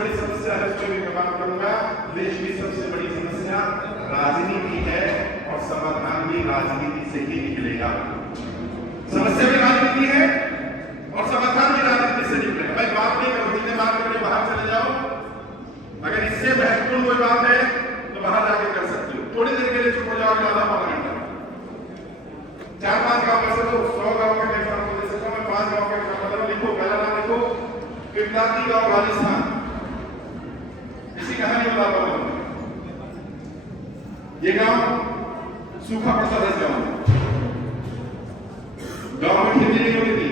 बड़ी समस्या है उसमें भी मैं बात करूंगा। देश की सबसे बड़ी समस्या राजनीति है और समाधान भी राजनीति से ही निकलेगा। समस्या भी राजनीति है और समाधान भी राजनीति से निकलेगा। भाई बात नहीं करो, जितने बात करके बाहर चले जाओ। अगर इससे महत्वपूर्ण कोई बात है तो बाहर जाके कर सकते हो। थोड़ी देर के लिए चुप हो जाओ, आधा पौना घंटा। 4-5 गांव में से तो 100 गांव का एग्जाम्पल दे सकता हूं मैं। 5 गांव का एग्जाम्पल लिखो। पहला नाम लिखो पिपलाती गांव, राजस्थान। इसी कहानी बता रहा हूं। ये गांव सूखा पड़ता था। इस गांव में खेती नहीं होती थी,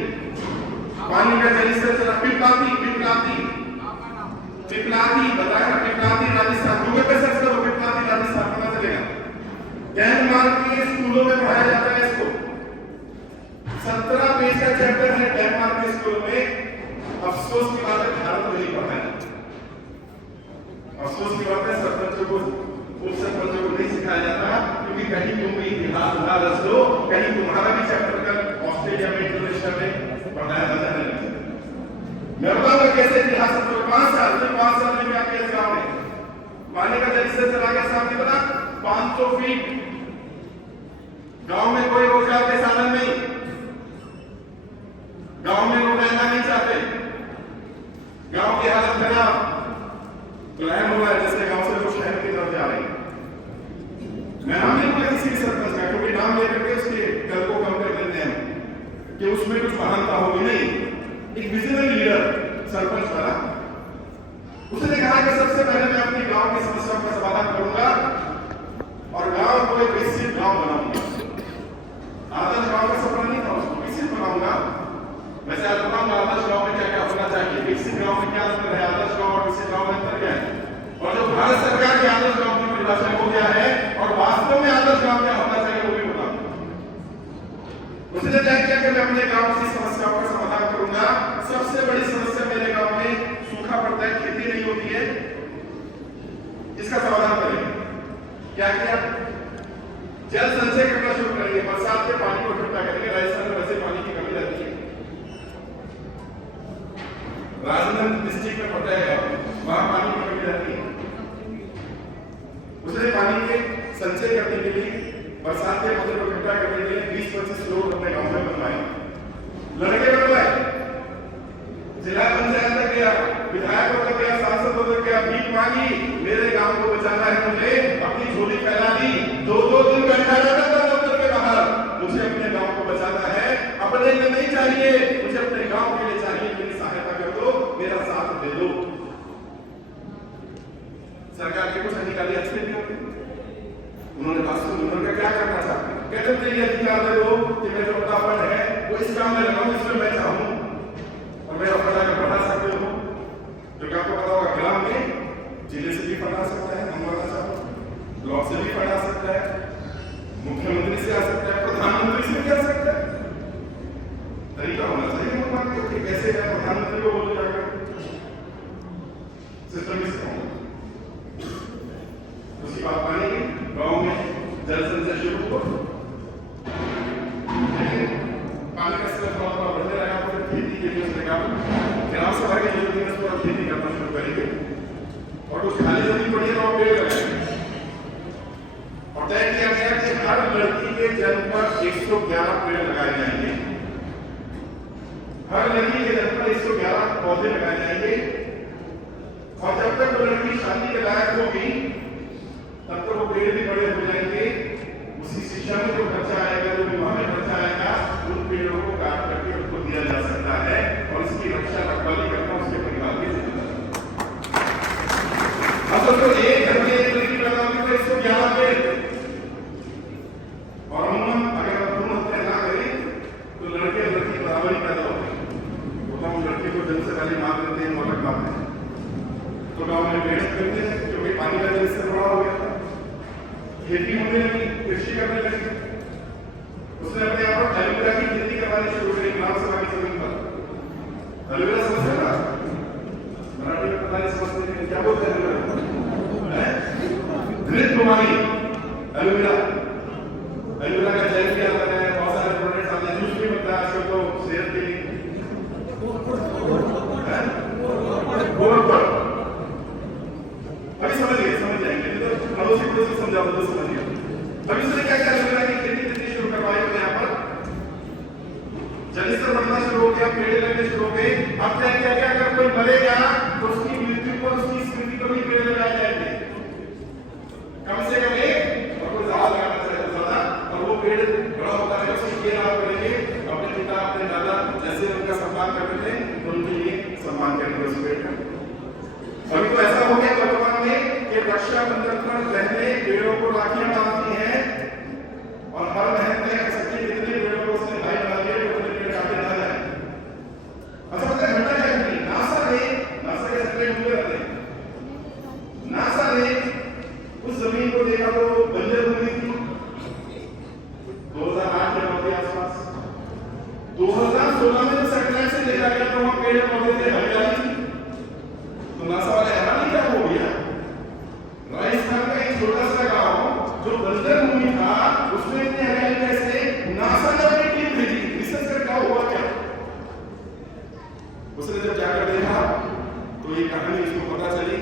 पानी का जल स्तर चला। पिपलाती पिपलाती पिपलाती बताया, पिपलाती राजस्थान। गूगल पे सर्च करो पिपलाती राजस्थान, पता चलेगा। डेनमार्क के स्कूलों में पढ़ाया जाता है इसको। 17 पेज का चैप्टर है डेनमार्क के स्कूलों में। अफसोस की बात है भारत में नहीं पढ़ा है। अफसोस की बात है सरपंचों को, उप सरपंचों को नहीं सिखाया जाता, क्योंकि कहीं तुम भी इतिहास उधार रच लो, कहीं तुम्हारा भी चैप्टर कल ऑस्ट्रेलिया में, इंडोनेशिया में पढ़ाया जाता है। मैं बताऊंगा कैसे इतिहास। 5 साल में क्या किया इस गांव में। पानी का जल स्तर चला गया सामने, पता 500 फीट। गांव में कोई रोजगार के साधन नहीं, गांव में लोग रहना नहीं चाहते, गांव की हालत खराब। प्लान हुआ है जैसे गांव से लोग शहर की तरफ जा रहे हैं। मैं नाम नहीं लूंगा किसी सरपंच का, क्योंकि नाम लेकर के उसके कल को कम कर देते हैं कि उसमें कुछ महानता होगी। नहीं, एक विजनरी लीडर सरपंच बना। उसने कहा कि सबसे पहले मैं अपनी गांव की समस्याओं का समाधान करूंगा और गांव को एक विकसित गांव बनाऊंगा। आदर्श गांव का सपना नहीं था, उसको विकसित बनाऊंगा। वैसे आज बताऊंगा आदर्श गांव में क्या क्या होना चाहिए, विकसित गांव में क्या अंतर है, आदर्श गांव और विकसित गांव में अंतर क्या है, और जो भारत सरकार के आदर्श गांव की परिभाषा वो क्या है, और वास्तव में आदर्श गांव क्या होना चाहिए वो भी बताऊंगा। उसने तय किया कि मैं अपने गांव की समस्याओं का समाधान करूंगा। सबसे बड़ी समस्या मेरे गांव में सूखा पड़ता है, खेती नहीं होती है, इसका समाधान करेंगे। क्या किया? जल संचय करना शुरू करेंगे। बरसात के पानी को इकट्ठा करेंगे। राजस्थान में वैसे पानी की कमी रहती है, राजस्थान डिस्ट्रिक्ट में पड़ता है, वहां पानी की कमी रहती है। उसने पानी के संचय करने के लिए, बरसात के पानी को इकट्ठा करने के लिए 20-25 लोग अपने गांव में बनवाए, लड़के बनवाए। जिला पंचायत तक गया, विधायक तक गया, सांसद तक गया, भीख मांगी, मेरे गांव को बचाना है मुझे, अपनी झोली फैला दी। 2-2 दिन बैठा रहता था दफ्तर के बाहर, मुझे अपने गांव को बचाना है, अपने लिए नहीं चाहिए, मुझे अपने गांव के लिए चाहिए। मेरी सहायता कर दो, मेरा साथ दे दो। सरकार के कुछ अधिकारी अच्छे भी होते, उन्होंने बात सुनी। उन्होंने क्या करना चाहते हैं, कहते थे ये अधिकार दे दो कि मैं जो अपना फंड है वो इस काम में लगाऊं जिसमें मैं चाहूं, और मेरा फंड अगर बढ़ा सकते हो, क्योंकि आपको पता होगा ग्राम में जिले से भी फंड आ सकता है, मंगवाना चाहो, ब्लॉक से भी फंड आ सकता है, मुख्यमंत्री से आ सकता है, प्रधानमंत्री से भी आ सकता है। तरीका होना चाहिए मंगवाने का, कैसे जाए प्रधानमंत्री को बोल जाएगा सिस्टम इसका। उसकी बात मानेंगे, गांव में जल संचय शुरू हुआ, पानी का स्तर थोड़ा बढ़ने लगा, तो खेती के लिए उसने कहा ग्राम सभा की जरूरत है, थोड़ा खेती करना शुरू करेंगे और कुछ खाली जमीन पड़ी है तो पेड़ लगाएंगे। और तय किया गया कि हर लड़की के जन्म पर 111 पेड़ लगाए जाएंगे, हर लड़की के जन्म पर 111 पौधे लगाए जाएंगे, और जब तक वो लड़की शादी के लायक होगी तब तक वो पेड़ भी बड़े हो जाएंगे। उसी शिक्षा में जो खर्चा आएगा, जो विवाह में खर्चा आएगा, उन पेड़ों को काट करके उनको दिया जा सकता है, और इसकी रक्षा रखवाली करना उसके परिवार की जिम्मेदारी। अब तो एक घर में एक लड़की पैदा होगी तो 111 पेड़, और हम अगर भ्रूण हत्या ना करें तो लड़के और लड़की बराबरी पैदा होते हैं। तो हम लड़के को जन्म से पहले मार देते हैं, मोलक मारते हैं, तो गाँव में मेहनत करते हैं, क्योंकि पानी का जल स्तर बड़ा हो गया था, खेती होने लगी, कृषि करने लगी। उसने अपने यहाँ पर एलोवेरा की खेती करवानी शुरू करी, ग्राम सभा की जमीन पर। एलोवेरा समझते ना, मराठी में पता नहीं समझते हैं क्या बोलते हैं एलोवेरा, घृत कुमारी एलोवेरा। एलोवेरा का जेल भी आता है, बहुत सारे प्रोडक्ट्स आते हैं, जूस भी बनता है आजकल तो सेहत के लिए। तो समझिए। अब इसमें क्या क्या लग रहा है कि खेती कितनी शुरू करवाई हो यहाँ पर, जलस्तर बढ़ना शुरू हो गया, पेड़ लगने शुरू हो गए। अब क्या क्या क्या अगर कोई मरेगा तो उसकी मृत्यु पर उसकी स्मृति पर भी पेड़ लगाए जाएंगे, कम से कम एक, और कोई ज्यादा लगाना चाहिए तो ज्यादा, और वो पेड़ बड़ा होता है उसकी केयर आप करेंगे। अपने पिता अपने दादा जैसे उनका सम्मान करते थे तो उनके लिए सम्मान करेंगे उस पेड़ का। अभी तो ऐसा हो गया वर्तमान में कि रक्षाबंधन पर बहनें पेड़ों को राखियां बांधती हैं और हर बहन तय कर सकती है कितने पेड़ों को उसने भाई बना दिया, कितने पेड़ काटे जा रहे हैं। अच्छा पता है घटना क्या घटी, नासा के सैटेलाइट घूमते रहते हैं, नासा ने उस जमीन को देखा तो बंजर भूमि थी 2008 के 9 के आसपास। 2016 में जब सैटेलाइट से देखा गया तो वहां पेड़ पौधे थे, हरियाली थी। तो नासा वाले हैरान क्या हो गया, राजस्थान का एक छोटा सा गांव जो बंजर भूमि था उसमें इतनी हरियाली कैसे, नासा ने अपनी टीम भेजी रिसर्च कर क्या हुआ क्या। उसने जब जाकर देखा तो ये कहानी उसको पता चली,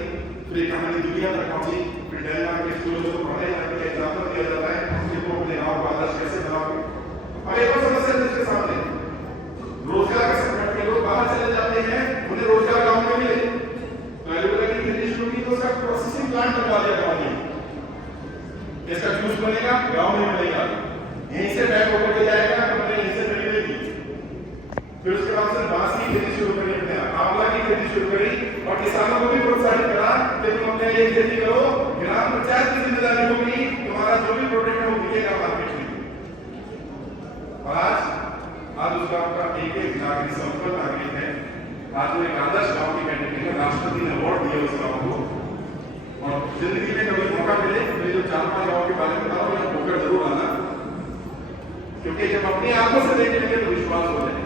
फिर ये कहानी दुनिया तक पहुंची, फिर डेनमार्क के स्कूलों में पढ़ाई जाती है, एग्जाम्पल दिया जाता है कि वो अपने गांव को आदर्श कैसे बनाओगे। अब एक और समस्या जिसके सामने रोजगार का संकट के लोग बाहर चले जाते हैं, उन्हें रोजगार गांव में मिले तो एलोवेरा की खेती शुरू की तो उसका प्रोसेसिंग प्लांट लगा दिया गांव में, इसका जूस बनेगा गांव में मिलेगा, यहीं से पैक होकर के जाएगा, कंपनी यहीं से खरीदेगी। फिर उसके बाद से बांस की खेती शुरू करी, अपने आंवला की खेती शुरू करी और किसानों को भी प्रोत्साहित करा कि तुम अपने लिए खेती करो, ग्राम पंचायत की जिम्मेदारी होगी, तुम्हारा जो भी प्रोडक्ट है वो बिकेगा मार्केट में। और आज उस गांव का एक एक नागरिक संपन्न नागरिक है, आज वो एक आदर्श गांव की कैटेगरी में राष्ट्रपति ने अवार्ड दिया उस गांव को। और जिंदगी में कभी मौका मिले तो जो 4-5 गांव के बारे में बता रहा हूं होकर जरूर आना, क्योंकि जब अपनी आंखों से देखेंगे तो विश्वास हो जाएगा।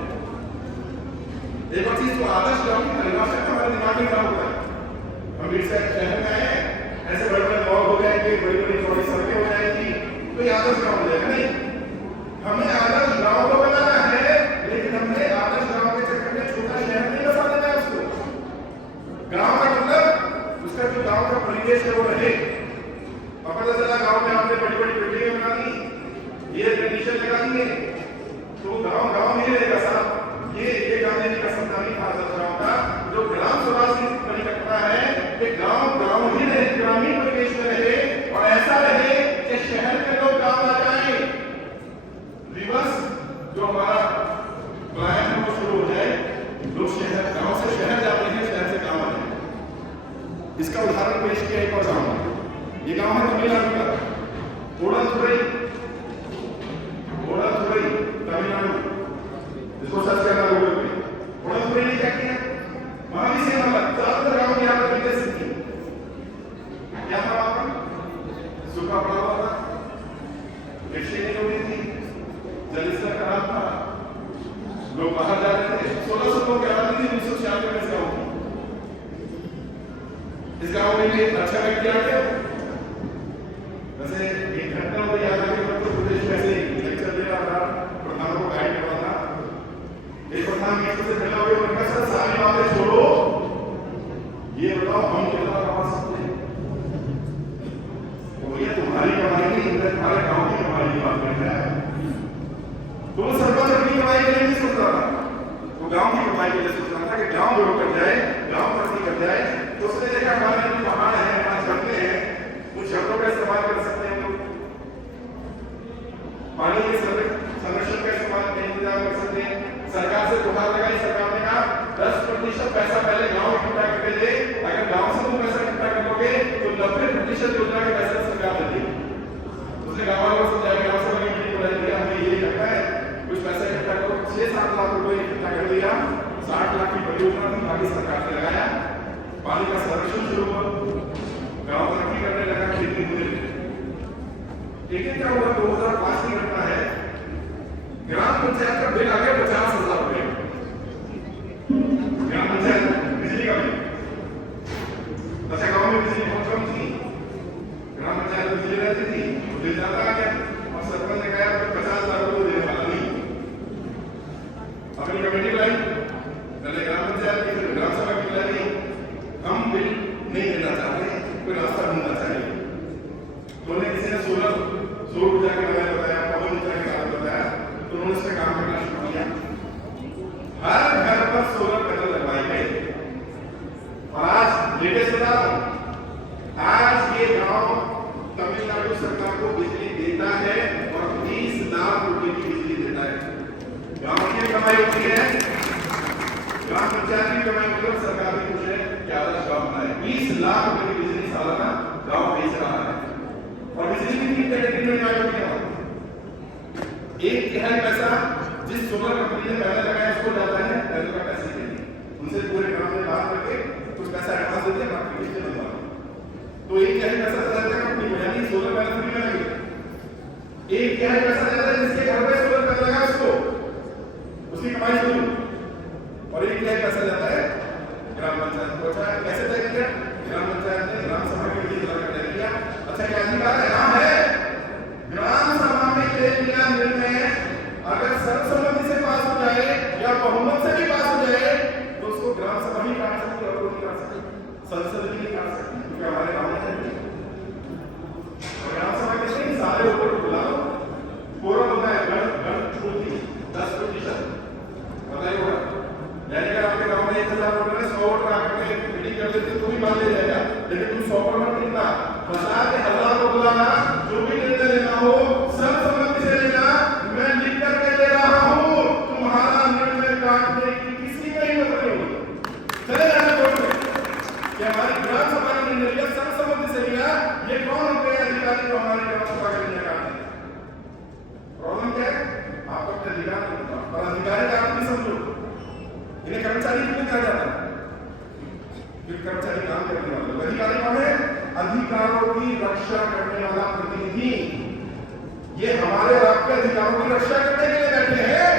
एक और चीज तो आदर्श गांव की परिभाषा हमारे दिमाग में क्या होता है, हम इस शहर में आए ऐसे बड़े बड़े गांव हो जाएंगे, बड़ी बड़ी चौड़ी सड़कें हो जाएंगी तो ये आदर्श गांव हो जाएगा। नहीं, हमें आदर्श गांव को बनाना है, लेकिन हमने आदर्श गांव के चक्कर में छोटा शहर नहीं बसा देना है उसको। गांव का मतलब उसका जो गांव का परिवेश है वो रहे। अब पता चला गांव में आपने बड़ी बड़ी बिल्डिंगें बना दी, एयर कंडीशन लगा दिए, तो गांव नहीं रहेगा साहब। ये गांधी जी का सपना नहीं था आदर्श गांव का, जो ग्राम स्वराज की परिकल्पना है कि गांव ही रहे, ग्रामीण परिवेश में रहे और ऐसा रहे कि शहर के लोग गांव आ जाए, रिवर्स जो हमारा पलायन है वो शुरू हो जाए, लोग शहर गांव से शहर जाते हैं, शहर से गांव आ जाए। इसका उदाहरण पेश किया एक और गांव है, ये गांव है तमिलनाडु का ओडाथुरई तमिलनाडु, इसको सर्च करना गूगल पे। ओडाथुरई ने क्या किया, वहां भी सेम हालत, ज्यादातर गांव की हालत विकसित थी। क्या था वहां पर, सूखा पड़ा हुआ था, कृषि नहीं हो रही थी, जलस्तर खराब था, लोग बाहर जा रहे थे। 1600 लोग क्या थी 1996 में इस गांव की। इस गांव में भी अच्छा व्यक्ति आ गया। वैसे एक घटना मुझे याद आ गई, उत्तर प्रदेश में से लेक्चर दे रहा था, प्रधानों को गाइड कर रहा था। एक प्रधान गेट से खड़ा हुए उनका सर सारी बातें छोड़ो, ये बताओ हम कितना कमा सकते हैं। तो ये तुम्हारी कमाई नहीं, तुम्हारे गांव की कमाई की बात कर रहा है। तो वो सरपंच अपनी कमाई के लिए नहीं सोच रहा था, वो गांव की कमाई के लिए सोच रहा था कि गांव ग्रो कर जाए, गांव तरक्की कर जाए। तो उसने देखा हमारे जो पहाड़ है, हमारे झरने हैं, उन झरनों का इस्तेमाल कर सकते हैं लोग, पानी के संरक्षण का इंतजाम कर सकते हैं। सरकार से गुहार लगाई, सरकार ने कहा 10% पैसा पहले गांव इकट्ठा करके दे, अगर गांव से तुम पैसा इकट्ठा करोगे तो 90% योजना के पैसे सरकार देती है। उसने गांव वालों को समझाया, गांव सभा की मीटिंग बुलाई थी, हमें ये करना है, कुछ पैसा इकट्ठा करो। 6-7 लाख रुपए इकट्ठा कर दिया, 60 लाख की परियोजना थी, बाकी सरकार ने लगाया, पानी का संरक्षण शुरू हुआ, गांव तरक्की करने लगा, खेती होने लगी। लेकिन क्या हुआ, 2005 की घटना है, ग्राम पंचायत का बिल आ गया 50,000 रुपए, ग्राम पंचायत बिजली का बिल। अच्छा गांव में बिजली बहुत कम थी, ग्राम पंचायत में बिजली रहती थी, बिल ज्यादा आ गया और सरपंच ने कहा 50,000 रुपए देने वाला नहीं। अपनी कमेटी लाई, पहले ग्राम पंचायत की, फिर ग्राम सभा की लाई, हम बिल नहीं देना चाहते, कोई रास्ता ढूंढना चाहिए। तो किसी ने लेटेस्ट बता रहा हूं, आज ये गांव तमिलनाडु सरकार को बिजली देता है और 20 लाख रुपए की बिजली देता है। गांव की कमाई होती है, ग्राम पंचायत की कमाई होती है, सरकार भी खुश है कि आदर्श गांव बना है। 20 लाख रुपए की बिजली सालाना गांव बेच रहा है और बिजली की 3 कैटेगरी में डिवाइड होती है। एक तिहाई पैसा जिस सोलर कंपनी ने पहले लगाया उसको जाता है पहले का पैसे के लिए, उनसे पूरे ग्राम में बात करके कुछ पैसा एडवांस देते हैं, बाकी बिजली बनवा तो एक तिहाई पैसा जाता है कंपनी को, यानी सोलर पैनल फ्री में लगेगा। एक तिहाई पैसा जाता है जिसके घर पे सोलर पैनल लगा उसको, उसकी कमाई शुरू, और एक तिहाई पैसा जाता है ग्राम पंचायत को। अच्छा कैसे तय किया? ग्राम पंचायत ने ग्राम सभा के लिए तय किया। अच्छा क्या अधिकार है? हाँ है, ग्राम सभा में लिया निर्णय अगर सर्वसम्मति से पास हो जाए या बहुमत से भी पास हो जाए तो उसको ग्राम सभा ही काट सकती है और कोई नहीं काट सकती, संसद भी नहीं काट सकती, क्योंकि हमारे गांव में ग्राम सभा के नहीं सारे ऊपर बुलाओ, कोरम होता है गण छूटी 10%, बताइए होगा। यानी अगर आपके गांव में 1000 वोटर है, 100 वोटर आकर के मीटिंग कर देते तो भी मान लिया जाएगा, लेकिन तुम 100 पर मत टिकना, बता के हल्ला को बुलाना, जो भी निर्णय लेना हो सर्वसम्मति से लेना, मैं लिख करके दे रहा हूं, तुम्हारा निर्णय काटने की किसी में हिम्मत नहीं होगी। चले जाना कोर्ट में कि हमारी ग्राम सभा ने निर्णय लिया, सर्वसम्मति से लिया, ये कौन होते हैं अधिकारी जो हमारी ग्राम सभा का निर्णय काटते हैं? प्रॉब्लम क्या है? आप अपने अधिकार और अधिकारी का आप नहीं समझो, इन्हें कर्मचारी क्यों कहा जाता है? क्योंकि कर्मचारी काम करने वाले, अधिकारी कौन है? अधिकारों की रक्षा करने वाला प्रतिनिधि। ये हमारे आपके अधिकारों की रक्षा करने के लिए बैठे हैं,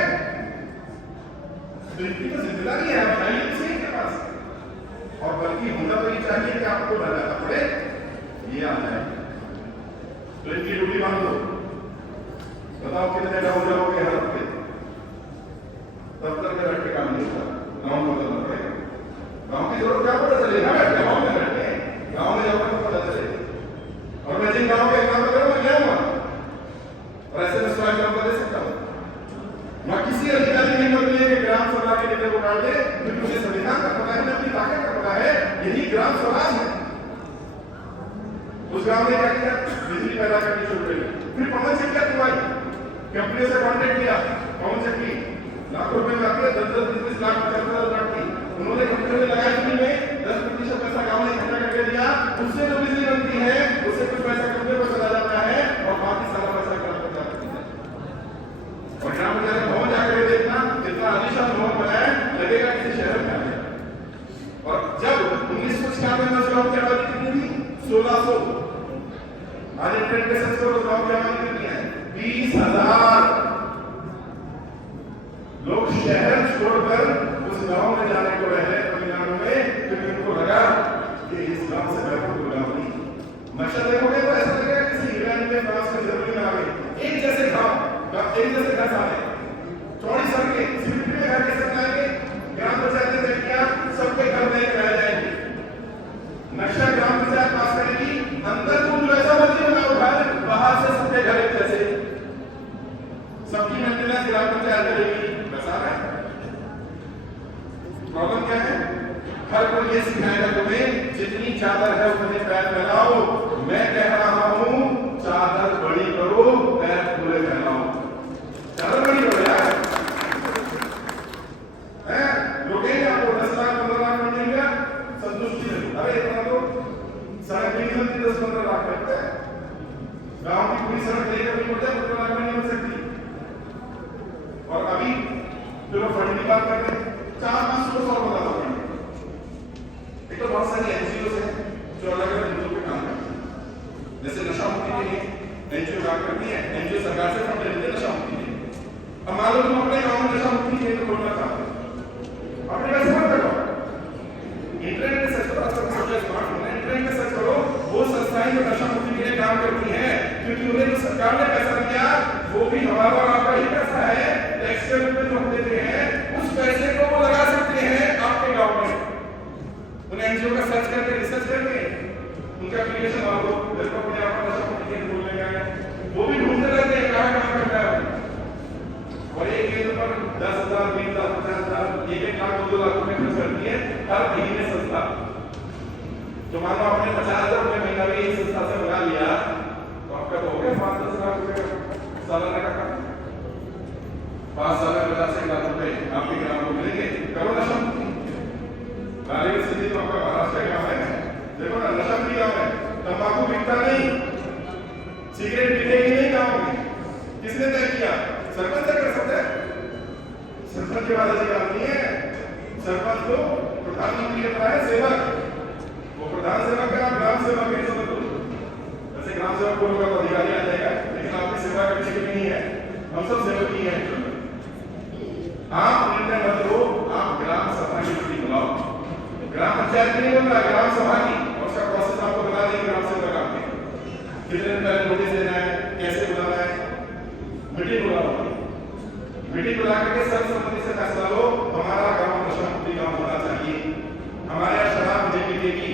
तो इनकी तो जिम्मेदारी है, आप चाहिए किसी के पास, और बल्कि होना तो ये चाहिए कि आपको डराना पड़े ये आ जाए, तो इनकी ड्यूटी मान लो। बताओ कितने हो जाओगे हर हफ्ते? दफ्तर में बैठ के काम नहीं होता, गाँव में बदलना पड़ेगा। गाँव की जरूरत क्या पता चलेगा? गाँव में बैठे गाँव में जाओगे तो पता चलेगा। और मैं जिन गाँव के एग्जाम में मैं गया हुआ और ऐसे में स्वयं एग्जाम दे सकता हूँ, वहाँ किसी अधिकारी की हिम्मत नहीं है कि ग्राम सभा के निर्णय को काट दे, क्योंकि मुझे संविधान का पता है, अपनी ताकत का पता है, यही ग्राम स्वराज है। उस गाँव ने क्या किया? बिजली पैदा करनी शुरू करी, फिर पवन चक्की तुम्हारी कंपनी से कॉन्टेक्ट किया, पवन चक्की लाखों रुपए में आती है, 10-10 लाख 50,000 लाख की उन्होंने कंपनी में लगाई, फ्री में 10% पैसा गाँव ने इकट्ठा करके दिया, उससे जो बिजली बनती है उससे कुछ पैसा कंपनी को चला जाता है और बाकी सारा पैसा ग्राम पंचायत को जाता है। और ग्राम पंचायत भवन जाकर देखना कितना आलीशान भवन बनाया है, लगेगा किसी शहर में आ गया। और जब 1996 में उस गाँव की आबादी कितनी थी? 1600। आज इंटरनेट पे सर्च करो, गाँव की आबादी कितनी है? 20,000 लोग शहर छोड़कर उस गांव में जाने को रहे तमिलनाडु में, क्योंकि उनको लगा कि इस गांव से बेहतर कोई गांव नहीं। नक्शा देखोगे तो ऐसा लगेगा किसी इंग्लैंड में फ्रांस में जर्मनी में आ गए, एक जैसे गांव, एक जैसे घर सारे, चौड़ी सड़कें, सिमिट्री में घर कैसे बनाएंगे? ग्राम पंचायत ने तय किया सबके घर नए बनाए जाएंगे। नक्शा ग्राम पंचायत पास करेगी, अंदर को जो ऐसा मर्जी बनाओ घर, बाहर से सबके घर एक जैसे, सबकी मेंटेनेंस ग्राम पंचायत करेगी। प्रॉब्लम क्या है? हर कोई ये सिखाएगा तुम्हें जितनी चादर है उतने पैर फैलाओ। मैं कह रहा हूं चादर बड़ी करो, पैर पूरे फैलाओ। चादर बड़ी करो यार, लोगे आपको 10 लाख 15 लाख मिल जाएगा, संतुष्टि नहीं। अरे इतना तो सड़क नहीं बनती 10-15 लाख लगता है, गाँव की पूरी सड़क नहीं करनी पड़ती 15 लाख में नहीं बन सकती। और अभी चलो फंड की बात करते हैं, 4-500 बता दो। एक तो बहुत सारी एनजीओ है जो अलग अलग मुद्दों पे काम करती है, जैसे नशा मुक्ति के लिए एनजीओ काम करती है, एनजीओ सरकार से फंड लेती है नशा मुक्ति के लिए। अब मान लो तुम अपने गाँव में नशा मुक्ति केंद्र खोलना चाहते हो, अपने कैसे मत करो, इंटरनेट पे सर्च करो, आजकल सब स्मार्टफोन है, इंटरनेट पे सर्च करो वो संस्थाएं जो नशा मुक्ति के लिए काम करती हैं, क्योंकि उन्हें जो सरकार ने पैसा दिया वो भी हमारा और आपका ही पैसा है, टैक्स के रूप में जो हम देते हैं, उस पैसे को वो लगा सकते हैं आपके गांव में। उन एनजीओ का सर्च करके रिसर्च करके उनका एप्लीकेशन डालो, देखो अपने आप नशा मुक्ति केंद्र खोलने का है, वो भी ढूंढते रहते हैं कहाँ काम करता है। और एक केंद्र पर 10,000 20,000 50,000 1-1 लाख 2 लाख रुपए खर्च करती है हर महीने संस्था। तो मान लो आपने 50,000 रुपये महीना भी इस संस्था से लगा लिया तो आपका तो हो गया 5-10 लाख रुपए का सालाना का 5 साल में 50 लाख रुपए आपके ग्राम को मिलेंगे। करो नशा मुक्ति। नारियल सिद्धि तो आपका महाराष्ट्र का है, देखो ना नशा फ्री गाँव है, तंबाकू बिकता नहीं, सिगरेट बिकेगी नहीं गाँव में। किसने तय किया? सरपंच तय कर सकता है, सरपंच के बाद ऐसी बात नहीं है। सरपंच तो प्रधानमंत्री के है सेवक, वो प्रधान सेवक है, आप ग्राम सेवक है, समझ लो। वैसे ग्राम सेवक को होगा तो अधिकारी आ जाएगा, लेकिन आपकी सेवा करने की नहीं है, हम सब सेवक ही हैं। आप निर्णय मत लो, आप ग्राम सभा की मीटिंग बुलाओ, ग्राम पंचायत नहीं बोल रहा, ग्राम सभा की, और उसका प्रोसेस आपको बता देंगे ग्राम सेवक आपके कितने दिन पहले नोटिस देना है, कैसे बुलाना है, मीटिंग बुलाओ। मीटिंग बुला करके सर्वसम्मति से फैसला लो, हमारा गांव नशा मुक्ति गांव होना चाहिए, हमारे यहाँ शराब नहीं बिकेगी।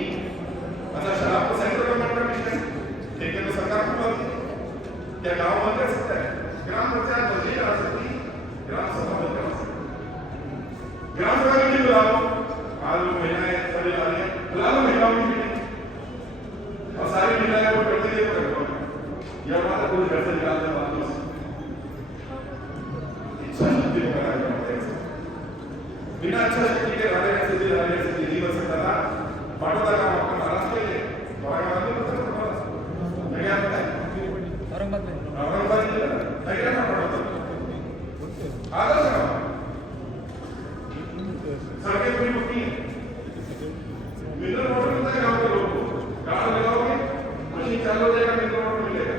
अच्छा, शराब तो सेंट्रल गवर्नमेंट का मिशन है, लेकिन तो सरकार को बंद है, क्या गांव बंद कर सकता है? ग्राम पंचायत बंद नहीं करा सकती, ग्राम सभा बंद करा सकती। ग्राम सभा मीटिंग बुलाओ, आज लोग महिलाएं सभी आ रही हैं, बुला लो महिलाओं की मीटिंग, और सारी महिलाएं वो करते हैं तो रखो, यह बात है कोई घर से निकालने वालों से इच्छा शक्ति को बनाए रखते हैं। बिना इच्छा शक्ति के राजा ऐसे नहीं बन सकता था। बाटोदा का आपका महाराष्ट्र के औरंगाबाद में पता है, मैं क्या पता है औरंगाबाद जिला है क्या ना बाटोदा आदर्श गाँव, सड़कें पूरी पक्की हैं, मिनरल वाटर मिलता है गाँव के लोगों को, गाँव लगाओगे मशीन चालू हो जाएगा, मिनरल वाटर मिलेगा।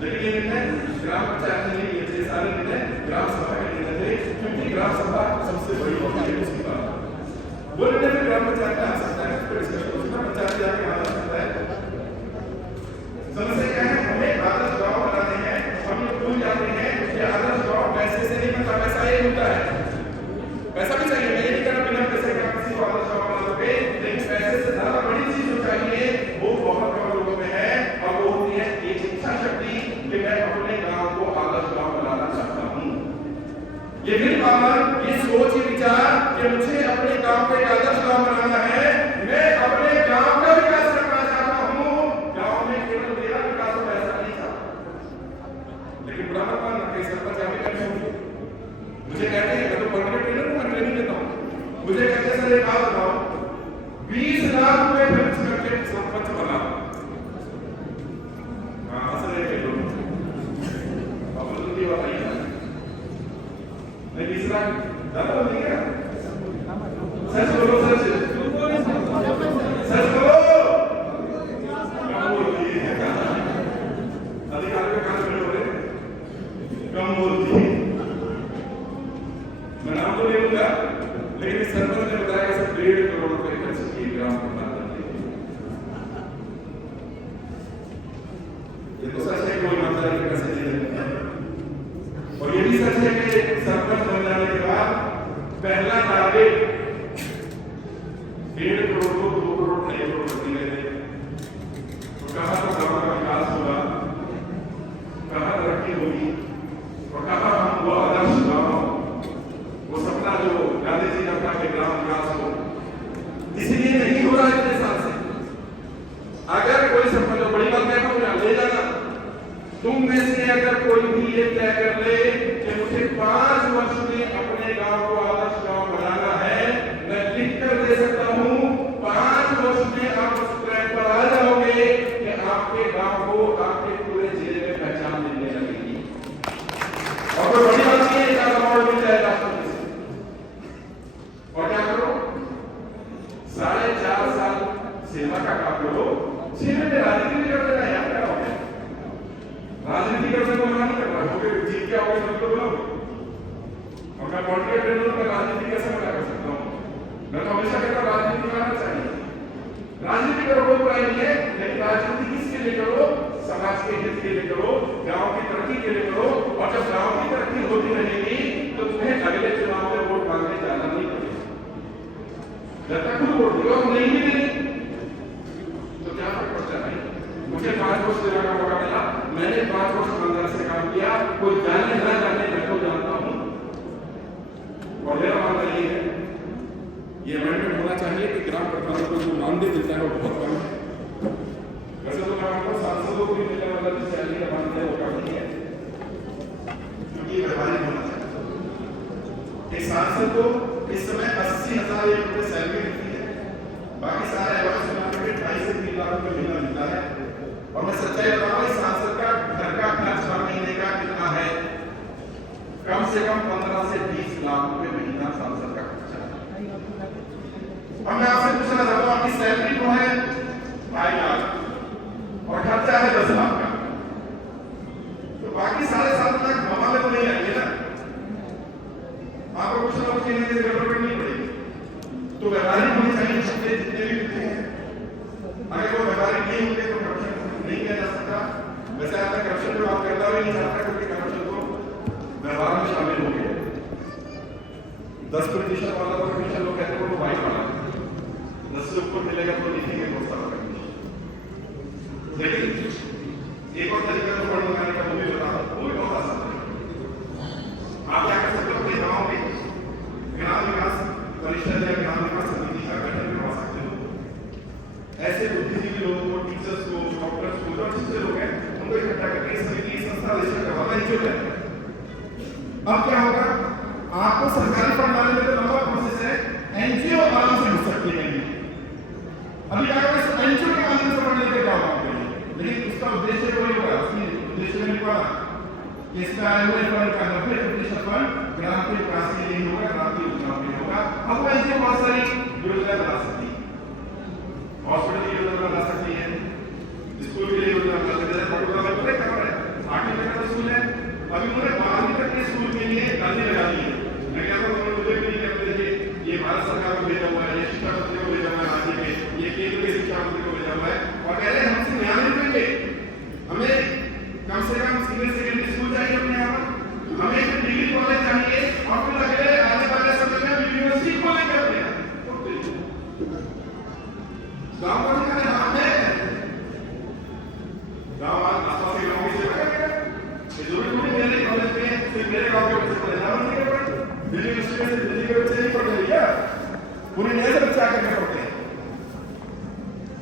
लेकिन ये निर्णय ग्राम पंचायत ने लिए थे, सारे निर्णय ग्राम सभा के निर्णय थे, क्योंकि ग्राम सभा सबसे बड़ी होती है उसकी बात। वो निर्णय भी ग्राम पंचायत में आ सकता है, उस पर डिस्कशन हो सकता है, पंचायत जाके आ सकता है। समस्या क्या है? हमें आदर्श गाँव बनाने हैं, हम ये भूल जाते हैं कि आदर्श गाँव पैसे से नहीं बनता, पैसा एक होता है, पैसा भी चाहिए, मैं ये नहीं कहना बिना पैसे का किसी को आदर्श गाँव बना दोगे, लेकिन पैसे से ज्यादा बड़ी चीज जो चाहिए वो बहुत कम लोगों में है, और वो होती है एक इच्छा शक्ति कि मैं अपने गांव को आदर्श गांव बनाना चाहता हूं। ये मेरी पावर, ये सोच, ये विचार कि मुझे अपने गांव को एक आदर्श गांव बनाना है, मैं अपने गांव का विकास करना चाहता हूं, गांव में केवल मेरा विकास हो ऐसा नहीं चाहता। लेकिन बुरा मत मानना कि सरपंच आगे करने होंगे, मुझे कहते हैं मैं तो परमानेंट ट्रेनर हूं, मैं ट्रेनिंग देता हूं, मुझे कहते हैं सर एक बात बताओ, 20 लाख रुपए खर्च करके सरपंच बना, नहीं 20 लाख ज्यादा नहीं क्या? सच बोलो, सच बोलो, कम बोलती है, अधिकारी का काम खड़े हो रहे, कम बोलती है। मैं नाम तो नहीं लूंगा, लेकिन इस सरपंच ने बताया कि 1.5 करोड़ रुपए खर्च किए ग्राम को बनाने के लिए। ये तो सच है, कोई ईमानदारी के पैसे नहीं देते, और ये भी सच है कि सरपंच बन जाने के बाद पहला टारगेट 1.5 करोड़ को 2 करोड़ 2.5 करोड़ कर दिए थे। तो कहाँ तो गाँव का विकास होगा, कहाँ तरक्की होगी, और कहाँ हम वो आदर्श गाँव, वो सपना जो गांधी जी ने अपना के ग्राम विकास हो, इसीलिए नहीं हो रहा है इतने साल से। अगर कोई सरपंच, बड़ी बात क्या है, ले जाना, तुम में से अगर कोई भी ये तय कर ले कि मुझे 5 वर्ष में अपने गांव को आदर्श गांव बनाना है, मैं लिख कर दे सकता हूं, 5 वर्ष में आप उस ट्रैक पर आ जाओगे कि आपके गांव को आपके पूरे जिले में पहचान मिलने लगेगी। और कोई बड़ी बात नहीं है, एक अवार्ड मिल जाएगा आपको। और क्या करो, 4.5 साल सेवा का काम करो, 6 महीने राजनीति भी कर देना, याद क्या हो गया? राजनीति करने को मना नहीं कर रहा, क्योंकि जीत के आओगे सब लोग बुलाओ, और मैं कॉन्ट्रैक्ट ट्रेनर में राजनीति कैसे मना कर सकता हूँ? मैं तो हमेशा कहता हूँ राजनीति करना चाहिए, राजनीति करो, कोई बुराई नहीं है, लेकिन राजनीति किसके लिए करो? समाज के हित के लिए करो, गांव की तरक्की के लिए करो, और जब गांव की तरक्की होती रहेगी तो तुम्हें अगले चुनाव में वोट मांगने जाना नहीं पड़ेगा। जब तक खुद वोट दियो, नहीं भी देंगे तो क्या फर्क पड़ता है? मुझे 5 वर्ष सेवा का मौका मिला, मैंने 5 वर्ष ईमानदारी से काम किया, कोई जाने ना जाने मैं तो जानता हूं। और मेरा मानना ये है, ये अमेंडमेंट होना चाहिए कि ग्राम प्रधानों को सांसद को इस समय 80,000 रुपए सैलरी मिलती है, बाकी सारे एवरेज मिला के 2.5 से 3 लाख रुपए महीना मिलता है। और मैं सच्चाई बताऊं, इस सांसद का घर का खर्च हर महीने का कितना है? कम से कम 15 से 20 लाख रुपए महीना सांसद का खर्चा है। अब मैं आपसे पूछना चाहता हूं, आपकी सैलरी तो है 2.5 लाख और खर्चा है 10 लाख का, तो बाकी साढ़े 7 लाख हमारे तो नहीं आएंगे ना। आपको कुछ ना कुछ कहने से गड़बड़ करनी पड़ेगी। तो व्यापारिक होने चाहिए शब्द जितने भी होते हैं, अगर वो व्यापारिक नहीं होते तो करप्शन नहीं किया जा सकता। वैसे आपका करप्शन पे बात करता हुआ नहीं चाहता, क्योंकि करप्शन तो व्यवहार में शामिल हो गया। 10% वाला तो कमीशन लोग कहते हैं वो वाइट वाला, 10 से ऊपर मिलेगा तो लिखेंगे बहुत सारा कमीशन। लेकिन एक और तरीका तो फंड लगाने का वो भी बता रहा हूं, वो भी बहुत आसान है। आप क्या कर सकते हो, अपने गांव में ग्राम विकास परिषद या ग्राम विकास समिति का गठन करवा सकते हो। ऐसे बुद्धिजीवी लोगों को, टीचर्स को, डॉक्टर्स को, जो अच्छे लोग हैं उनको इकट्ठा करके समिति संस्था रजिस्टर करवाना ही जो है। अब क्या होगा, आपको सरकारी फंड लाने में तो लंबा प्रोसेस है, एनजीओ आराम से घुस सकती है। अभी क्या होगा, एनजीओ के माध्यम से फंड लेके जाओ आप, लेकिन उसका उद्देश्य वही होगा, उसकी उद्देश्य में क्या इसका एनुअल फंड का 90% फंड ग्राम के विकास के लिए होगा, ग्राम की योजनाओं के लिए होगा। अब वो ऐसी बहुत सारी योजना बना सकती है, हॉस्पिटल की योजना बना सकती है, स्कूल के लिए योजना बना सकती है। पटोला में पूरे खबर है, 8वीं तक का स्कूल है, अभी उन्होंने 12वीं तक के स्कूल के लिए गाली लगा दी है। मैं कहता हूँ उन्होंने मुझे भी नहीं कहते थे ये भारत सरकार को भेजा हुआ है, ये शिक्षा मंत्री को भेजा हुआ है, राज्य में ये केंद्र के शिक्षा मंत्री को भेजा हुआ है, और कह रहे हैं हमसे न्याय नहीं देंगे, हमें कम से कम सीनियर सेकेंडरी स्कूल चाहिए अपने यहाँ पर, हमें एक डिग्री कॉलेज चाहिए, और फिर लग रहे आने वाले समय में यूनिवर्सिटी खोले करते हैं। गाँव का ठिकाने हाथ है, गाँव आसपास के गाँव की सेवा करेगा। ये जरूरी नहीं मेरे कॉलेज में सिर्फ मेरे गाँव के बच्चे पढ़े जाना नहीं पड़े, दिल्ली यूनिवर्सिटी में दिल्ली के बच्चे नहीं पढ़ रहे क्या, पूरे नए से बच्चे आकर के पढ़ते हैं।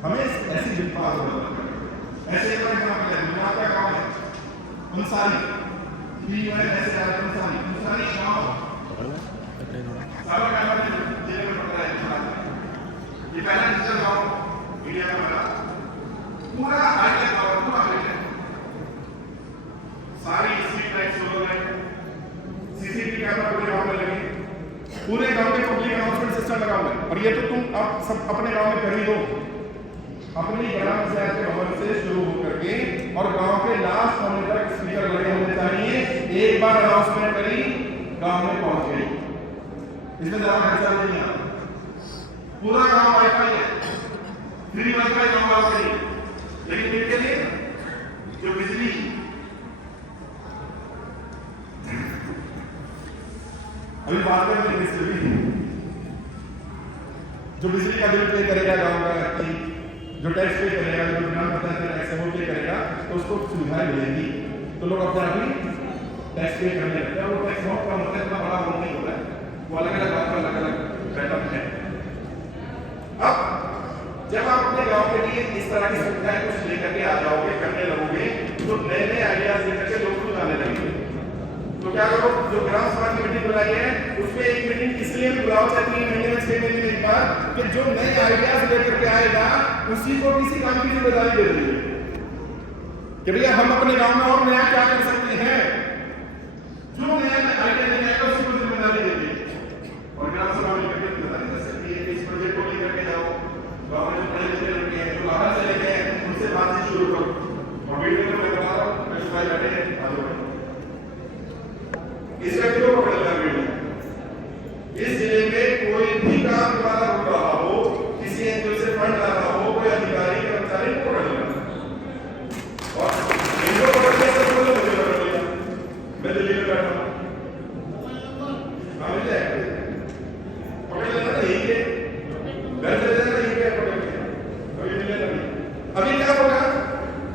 हमें ऐसी विपाक होना, ऐसे एक गाँव है, गाँव है अंसारी, ऐसे अंसारी गाँव साबरकांठा जिले में पड़ता है। ये पहला डिजिटल गाँव इंडिया का बना, पूरा हाईटेक गाँव, पूरा हाईटेक, सारी street light solar light, CCTV camera पूरे गाँव में लगे, पूरे गाँव में पब्लिक अनाउंसमेंट सिस्टम लगा हुआ है। और ये तो तुम अब सब अपने गाँव में कर ही दो, अपनी ग्राम पंचायत के भवन से शुरू होकर के और गांव के लास्ट होने तक स्पीकर लगे होने चाहिए। एक बार अनाउंसमेंट करी, गांव में पहुंच गई, इसमें ज्यादा खर्चा नहीं है। पूरा गांव वाईफाई है, फ्री वाईफाई गांव वालों के लिए, लेकिन इनके लिए जो बिजली अभी बात करें जो बिजली का बिल पे करेगा गांव का व्यक्ति, जो टैक्स पे करेगा, जो ग्राम पंचायत का टैक्स वो पे करेगा, तो उसको सुविधाएं मिलेंगी, तो लोग अपना भी टैक्स पे करने लगते हैं। वो टैक्स बहुत कम होता है, इतना बड़ा अमाउंट नहीं होता है, वो अलग अलग गाँव का अलग अलग पैटर्न है। अब जब आप अपने गाँव के लिए इस तरह की सुविधाएं कुछ लेकर के आ जाओगे, करने लगोगे, तो नए नए आइडियाज लेकर के लोग खुद आने लगेंगे। तो क्या करो, जो ग्राम सभा की मीटिंग बुलाई है उसमें एक मीटिंग इसलिए भी बुलाओ, चाहे 3 महीने में 6 महीने में एक बार, कि जो नए आइडियाज लेकर के आएगा उसी को किसी काम की जिम्मेदारी दे दीजिए कि भैया हम अपने गांव में और नया क्या कर सकते हैं। जो नया आइडिया लेके आएगा उसी को जिम्मेदारी दे दीजिए, और ग्राम सभा में लेकर जिम्मेदारी दे सकती है कि इस प्रोजेक्ट को लेकर के जाओ, गाँव में जो पढ़े लिखे लड़के हैं, जो बाहर चले गए हैं, उनसे बातचीत शुरू करो। और वीडियो में मैं बता रहा हूँ, मैं भाई बैठे हैं, आगे बढ़ो, इस व्यक्ति को पकड़ लेना वीडियो। इस जिले में कोई भी काम तुम्हारा हो रहा हो, किसी एनजीओ से फंड आ रहा हो, कोई अधिकारी कर्मचारी को पकड़ लेना, और इनको पकड़ के सब बोलो मुझे पकड़ लिया, मैं दिल्ली में बैठा हूँ, मिल जाएगा, पकड़ लेना नहीं है, घर चले जाना नहीं है, पकड़ लिया, अभी मिले नहीं। अभी क्या होगा,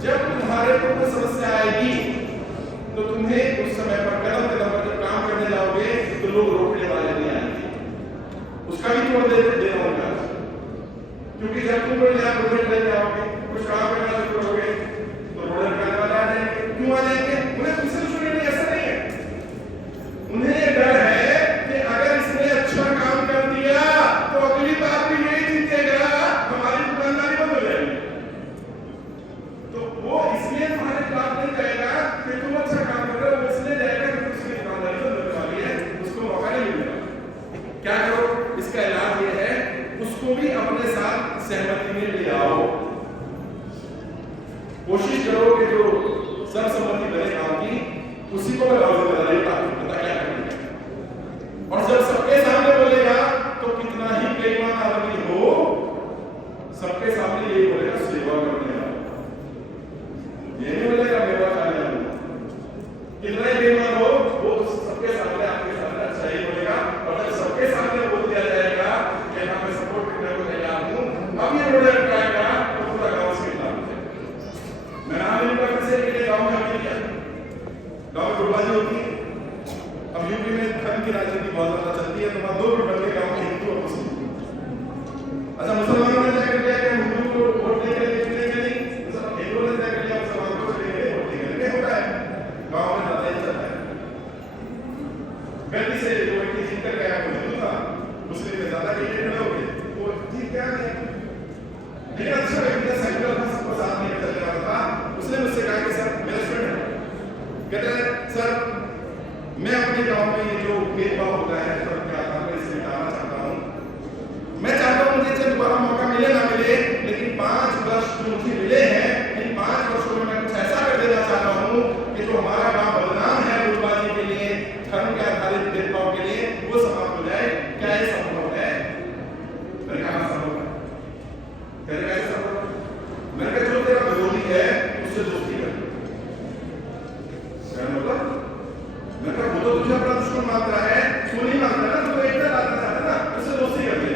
जब तुम्हारे को कोई समस्या आएगी तो तुम्हें उस समय पर कदम कदम पर जब काम करने जाओगे तो लोग रोकने वाले नहीं आएंगे, उसका भी तोड़ देना होगा। क्योंकि जब तुम कोई नया प्रोजेक्ट ले जाओगे, कुछ काम करना शुरू करोगे, तो रोड करने वाले आ जाएंगे। क्यों आ जाएंगे? उन्हें तुमसे दुश्मनी नहीं, ऐसा नहीं है, उन्हें ये डर है कि अगर इस लिए आओ, कोशिश करो कि जो सर्वसम्मति बने गांव की उसी को लगाओ जिम्मेदारी पता क्या करेंगे। और जब सबके सामने बोलेगा तो कितना ही बेईमान आदमी हो सबके सामने यही बोलेगा सेवा करने आओ, ये नहीं बोलेगा मेवा खाने आओ। कितना ही बेईमान हो वो सबके सामने आपके सामने अच्छा ही बोलेगा। और जब सबके सामने बोल दिया जाएगा कि हाँ मैं सपोर्ट करने को तैयार हूँ, अब ये बोले अटकाएगा तो पूरा गाँव से खिलाफ हो जाएगा। मैं नाम नहीं पता से कि गाँव में अभी क्या गाँव में गुटबाजी होती है। अब यूपी में धर्म की राजनीति बहुत ज्यादा चलती है, तो वहाँ दो गुट बन के गाँव के हिंदू और मुस्लिम। अच्छा मुसलमानों ने तय कर लिया कि हिंदू को वोट देंगे नहीं, हिंदुओं ने तय कर लिया मुसलमानों को देंगे वोट देंगे। नहीं होता है, गाँव में ज्यादा ही चलता है। गलती से जो व्यक्ति जीत कर गया वो हिंदू था, मुस्लिम में ज्यादा कैंडिडेट खड़े हो गए वो जीत गया नहीं। लेकिन अच्छा व्यक्ति सेक्युलर था, सबको साथ में चलने वाला था। उसने मुझसे कहा कि सर मेरा स्टूडेंट है, कहते हैं सर मैं अपने गांव में ये जो भेदभाव होता है तो क्या था मैं इसे मिटाना चाहता हूँ। मैं चाहता हूँ मुझे चाहे दोबारा मौका मिले ना मिले, लेकिन 5 वर्ष जो मुझे मिले हैं इन 5 वर्षों में मैं कुछ ऐसा कर देना चाहता हूँ कि जो हमारा गांव बदनाम है गुटबाजी के लिए, धर्म के आधारित भेदभाव के लिए, वो समाप्त हो जाए। क्या ये संभव है? मैंने कहा संभव है। कहते कैसे संभव है? मैंने कहा जो तेरा विरोधी है उससे दोस्ती कर। क्या मतलब? मैं कहा वो तो तुझे अपना दुश्मन मानता है, तू नहीं मानता ना, तू एकता लाना चाहता ना, उससे दोस्ती कर ले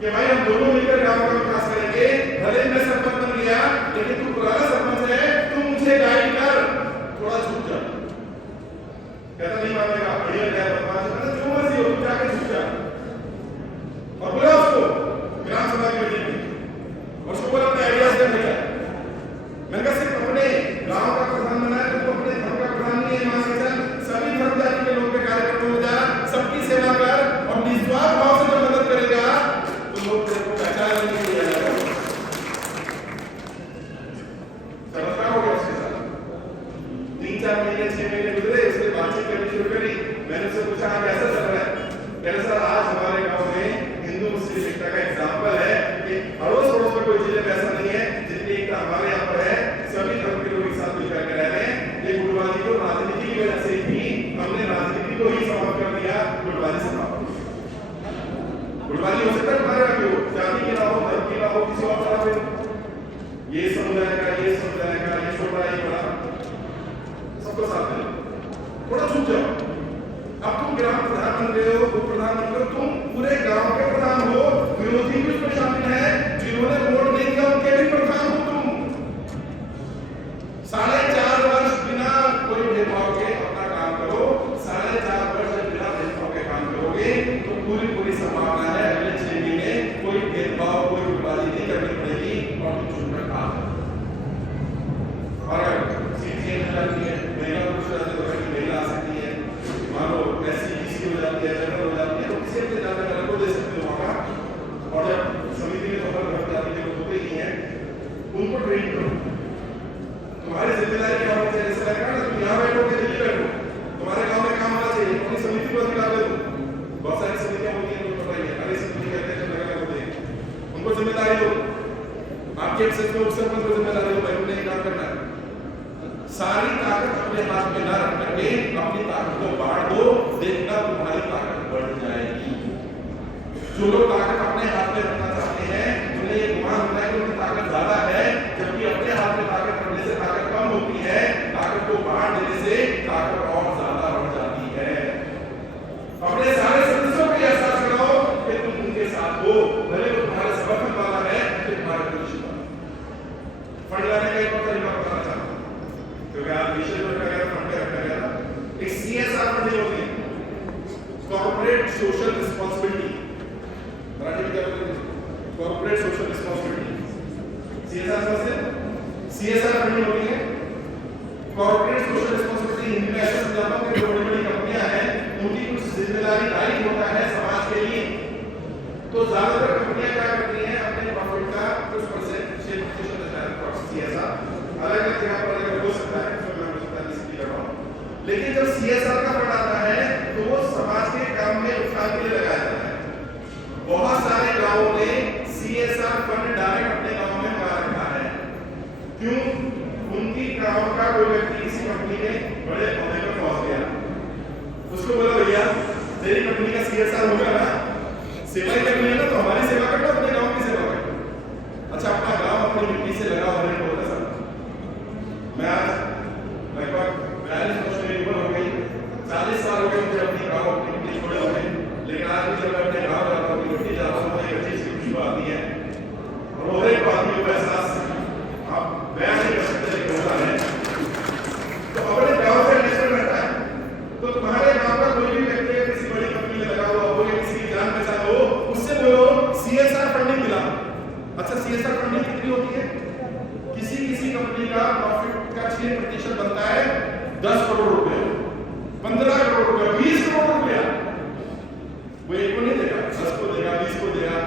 कि भाई हम दोनों मिलकर गांव का विकास करेंगे। भले मैं सरपंच बन गया लेकिन तू पुराना सरपंच है, तू मुझे गाइड कर, थोड़ा झुक जा। कहता नहीं मानेगा, बढ़िया गया बदमाश है, जो मर्जी हो तू जाके झुक जा। और बोला उसको ग्राम सभा की मीटिंग में, उसको बोला अपने आइडियाज दे भैया। मैंने कहा सिर्फ अपने गांव का प्रधान बना है तो अपने धर्म का प्रधान नहीं है, सभी धर्म जाति के लोग के कार्यक्रमों में जा, सबकी सेवा कर और निस्वार्थ भाव से जब मदद करेगा तो लोग तेरे को पहचान नहीं दिया जाएगा। चमत्कार हो गया उसके साथ। 3-4 महीने 6 महीने गुजरे, उसने बातचीत करनी शुरू करी। मैंने उससे पूछा कैसा चल रहा है? कहते सर आज हमारे गांव में हिंदू मुस्लिम एकता का एग्जाम्पल है कि अड़ोस पड़ोस में कोई जिले में ऐसा नहीं है जितनी एकता हमारे यहाँ पर है। सभी धर्म के लोग एक साथ मिलकर के रह रहे हैं। ये गुटबाजी तो राजनीति की वजह से ही हमने राजनीति को ही समाप्त कर दिया, गुटबाजी समाप्त। गुटबाजी हो सकता है तुम्हारे यहाँ क्यों? जाति की ना हो, धर्म की ना हो, किसी और तरह से ये समुदाय का, ये समुदाय का, ये छोटा, ये बड़ा, सबको साथ में थोड़ा छूट जाओ। अब तुम ग्राम प्रधान बन गए हो, उप प्रधान बन गए हो, तुम पूरे गांव के प्रधान हो, विरोधी भी उसमें शामिल है, जिन्होंने वोट नहीं दिया उनके भी प्रधान हो तुम। 4.5 वर्ष बिना कोई भेदभाव के अपना काम करो। 4.5 वर्ष बिना भेदभाव के काम करोगे तो पूरी संभावना है अगले 6 महीने कोई भेदभाव, कोई गुटबाजी नहीं करनी पड़ेगी और तुम चुनकर आ और सीट चेंज हो जाती है, महिला पुरुष महिला आ सकती है, मान लो SC हो जाती है, जनरल हो जाती है, तो किसी अपने जाने वाले को दे सकते हो वहाँ। और जब समिति में सफल भर जाती है लोग होते ही हैं, उनको ट्रेन करो। तुम्हारी जिम्मेदारी क्या होनी चाहिए? जैसे लगा ना तुम यहाँ बैठो कि दिल्ली बैठो, तुम्हारे गांव में काम होना चाहिए, अपनी समिति को अधिकार दे दो। बहुत सारी समितियां होती हैं, लोग पता ही है, अरे समिति कहते हैं लगा होते हैं, उनको जिम्मेदारी दो। आपके एक्सेस में सरपंच को जिम्मेदारी दो, भाई उन्हें काम करना है। सारी ताकत अपने हाथ में ना रख करके अपनी ताकत को बांट दो, देखना तुम्हारी ताकत बढ़ जाएगी। जो लोग ताकत अपने हाथ में रखना चाहते हैं उन्हें ये गुमान होता है कि उनकी ताकत ज्यादा है, जबकि अपने हाथ में ताकत रखने से ताकत कम होती है, ताकत को बांट देने से ताकत और ज्यादा बढ़ जाती है। अपने सारे सदस्यों को एहसास कराओ कि तुम उनके साथ हो, भले वो तुम्हारे समर्थन वाला है कि तुम्हारे विरोधी वाला। फंड लाने का एक और तरीका बताना चाहता हूं, क्योंकि आप विषय पर रखा गया फंड रखा गया था। एक CSR फंड होती है, कॉर्पोरेट सोशल रिस्पांसिबिलिटी, मराठी में क्या बोलते हैं? Corporate social responsibility. CSR समझते हैं? CSR फंड होती है कॉर्पोरेट सोशल रिस्पांसिबिलिटी। हिंदी में ऐसा समझाता हूं कि जो बड़ी-बड़ी कंपनियां हैं उनकी कुछ जिम्मेदारी दायित्व होता है समाज के लिए। तो ज्यादातर कंपनियां क्या करती हैं, अपने प्रॉफिट का कुछ परसेंट CSR अलग-अलग जगह पर अलग हो सकता है, उसमें मैं हो सकता है इसलिए कर रहा हूं। लेकिन जब CSR का फंड आता है तो वो समाज के काम में उत्थान के लिए लगाया जाता है। बहुत सारे गांवों ने CSR फंड डाल उसको बोला भैया तेरी कंपनी का CSR होगा ना, सेवा ही करनी है ना, तो हमारी सेवा करना, अपने गांव की सेवा करना। अच्छा अपना गांव अपनी मिट्टी से लगा हुआ है बोला सर। मैं आज लगभग 42 वर्ष की उम्र हो गई, 40 साल हो गए मुझे अपनी गांव अपनी मिट्टी छोड़े हुए, लेकिन आज भी जब मैं अपने गांव जाता हूँ, मिट्टी जाता हूँ, एक अजीब सी खुशबू आती है और वो एक आदमी का एहसास आप बयान नहीं कर सकते, लेकिन होता है। तो अपने गांव से रिलेशन रहता है, तो तुम्हारे गांव का कोई भी व्यक्ति किसी बड़ी कंपनी में लगा हुआ हो या किसी की जान पहचान हो, उससे बोलो CSR फंडिंग मिला। अच्छा CSR फंडिंग कितनी होती है? किसी कंपनी का प्रॉफिट का 6% बनता है 10 करोड़ रुपए, 15 करोड़ रुपए, 20 करोड़ रुपया। वो एक को नहीं देगा, 10 को देगा, 20 को देगा,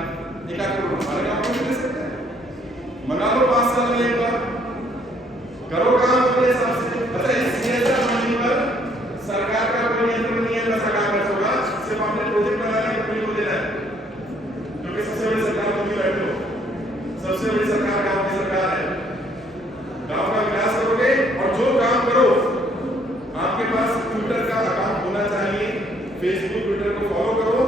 1 करोड़ हमारे गांव में दे सकते हैं। मंगा लो 5 साल में एक बार, करो काम अपने हिसाब से। अच्छा इस CSR फंडिंग पर सरकार का कोई नियंत्रण नहीं है, पैसा कहां खर्च होगा, सिर्फ आपने प्रोजेक्ट बनाने कंपनी को देना है, क्योंकि सबसे बड़ी सरकार तुम ही बैठे हो, सबसे बड़ी सरकार गांव की सरकार है। गांव का विकास करोगे और जो काम करो, आपके पास ट्विटर का अकाउंट होना चाहिए, फेसबुक ट्विटर को फॉलो करो,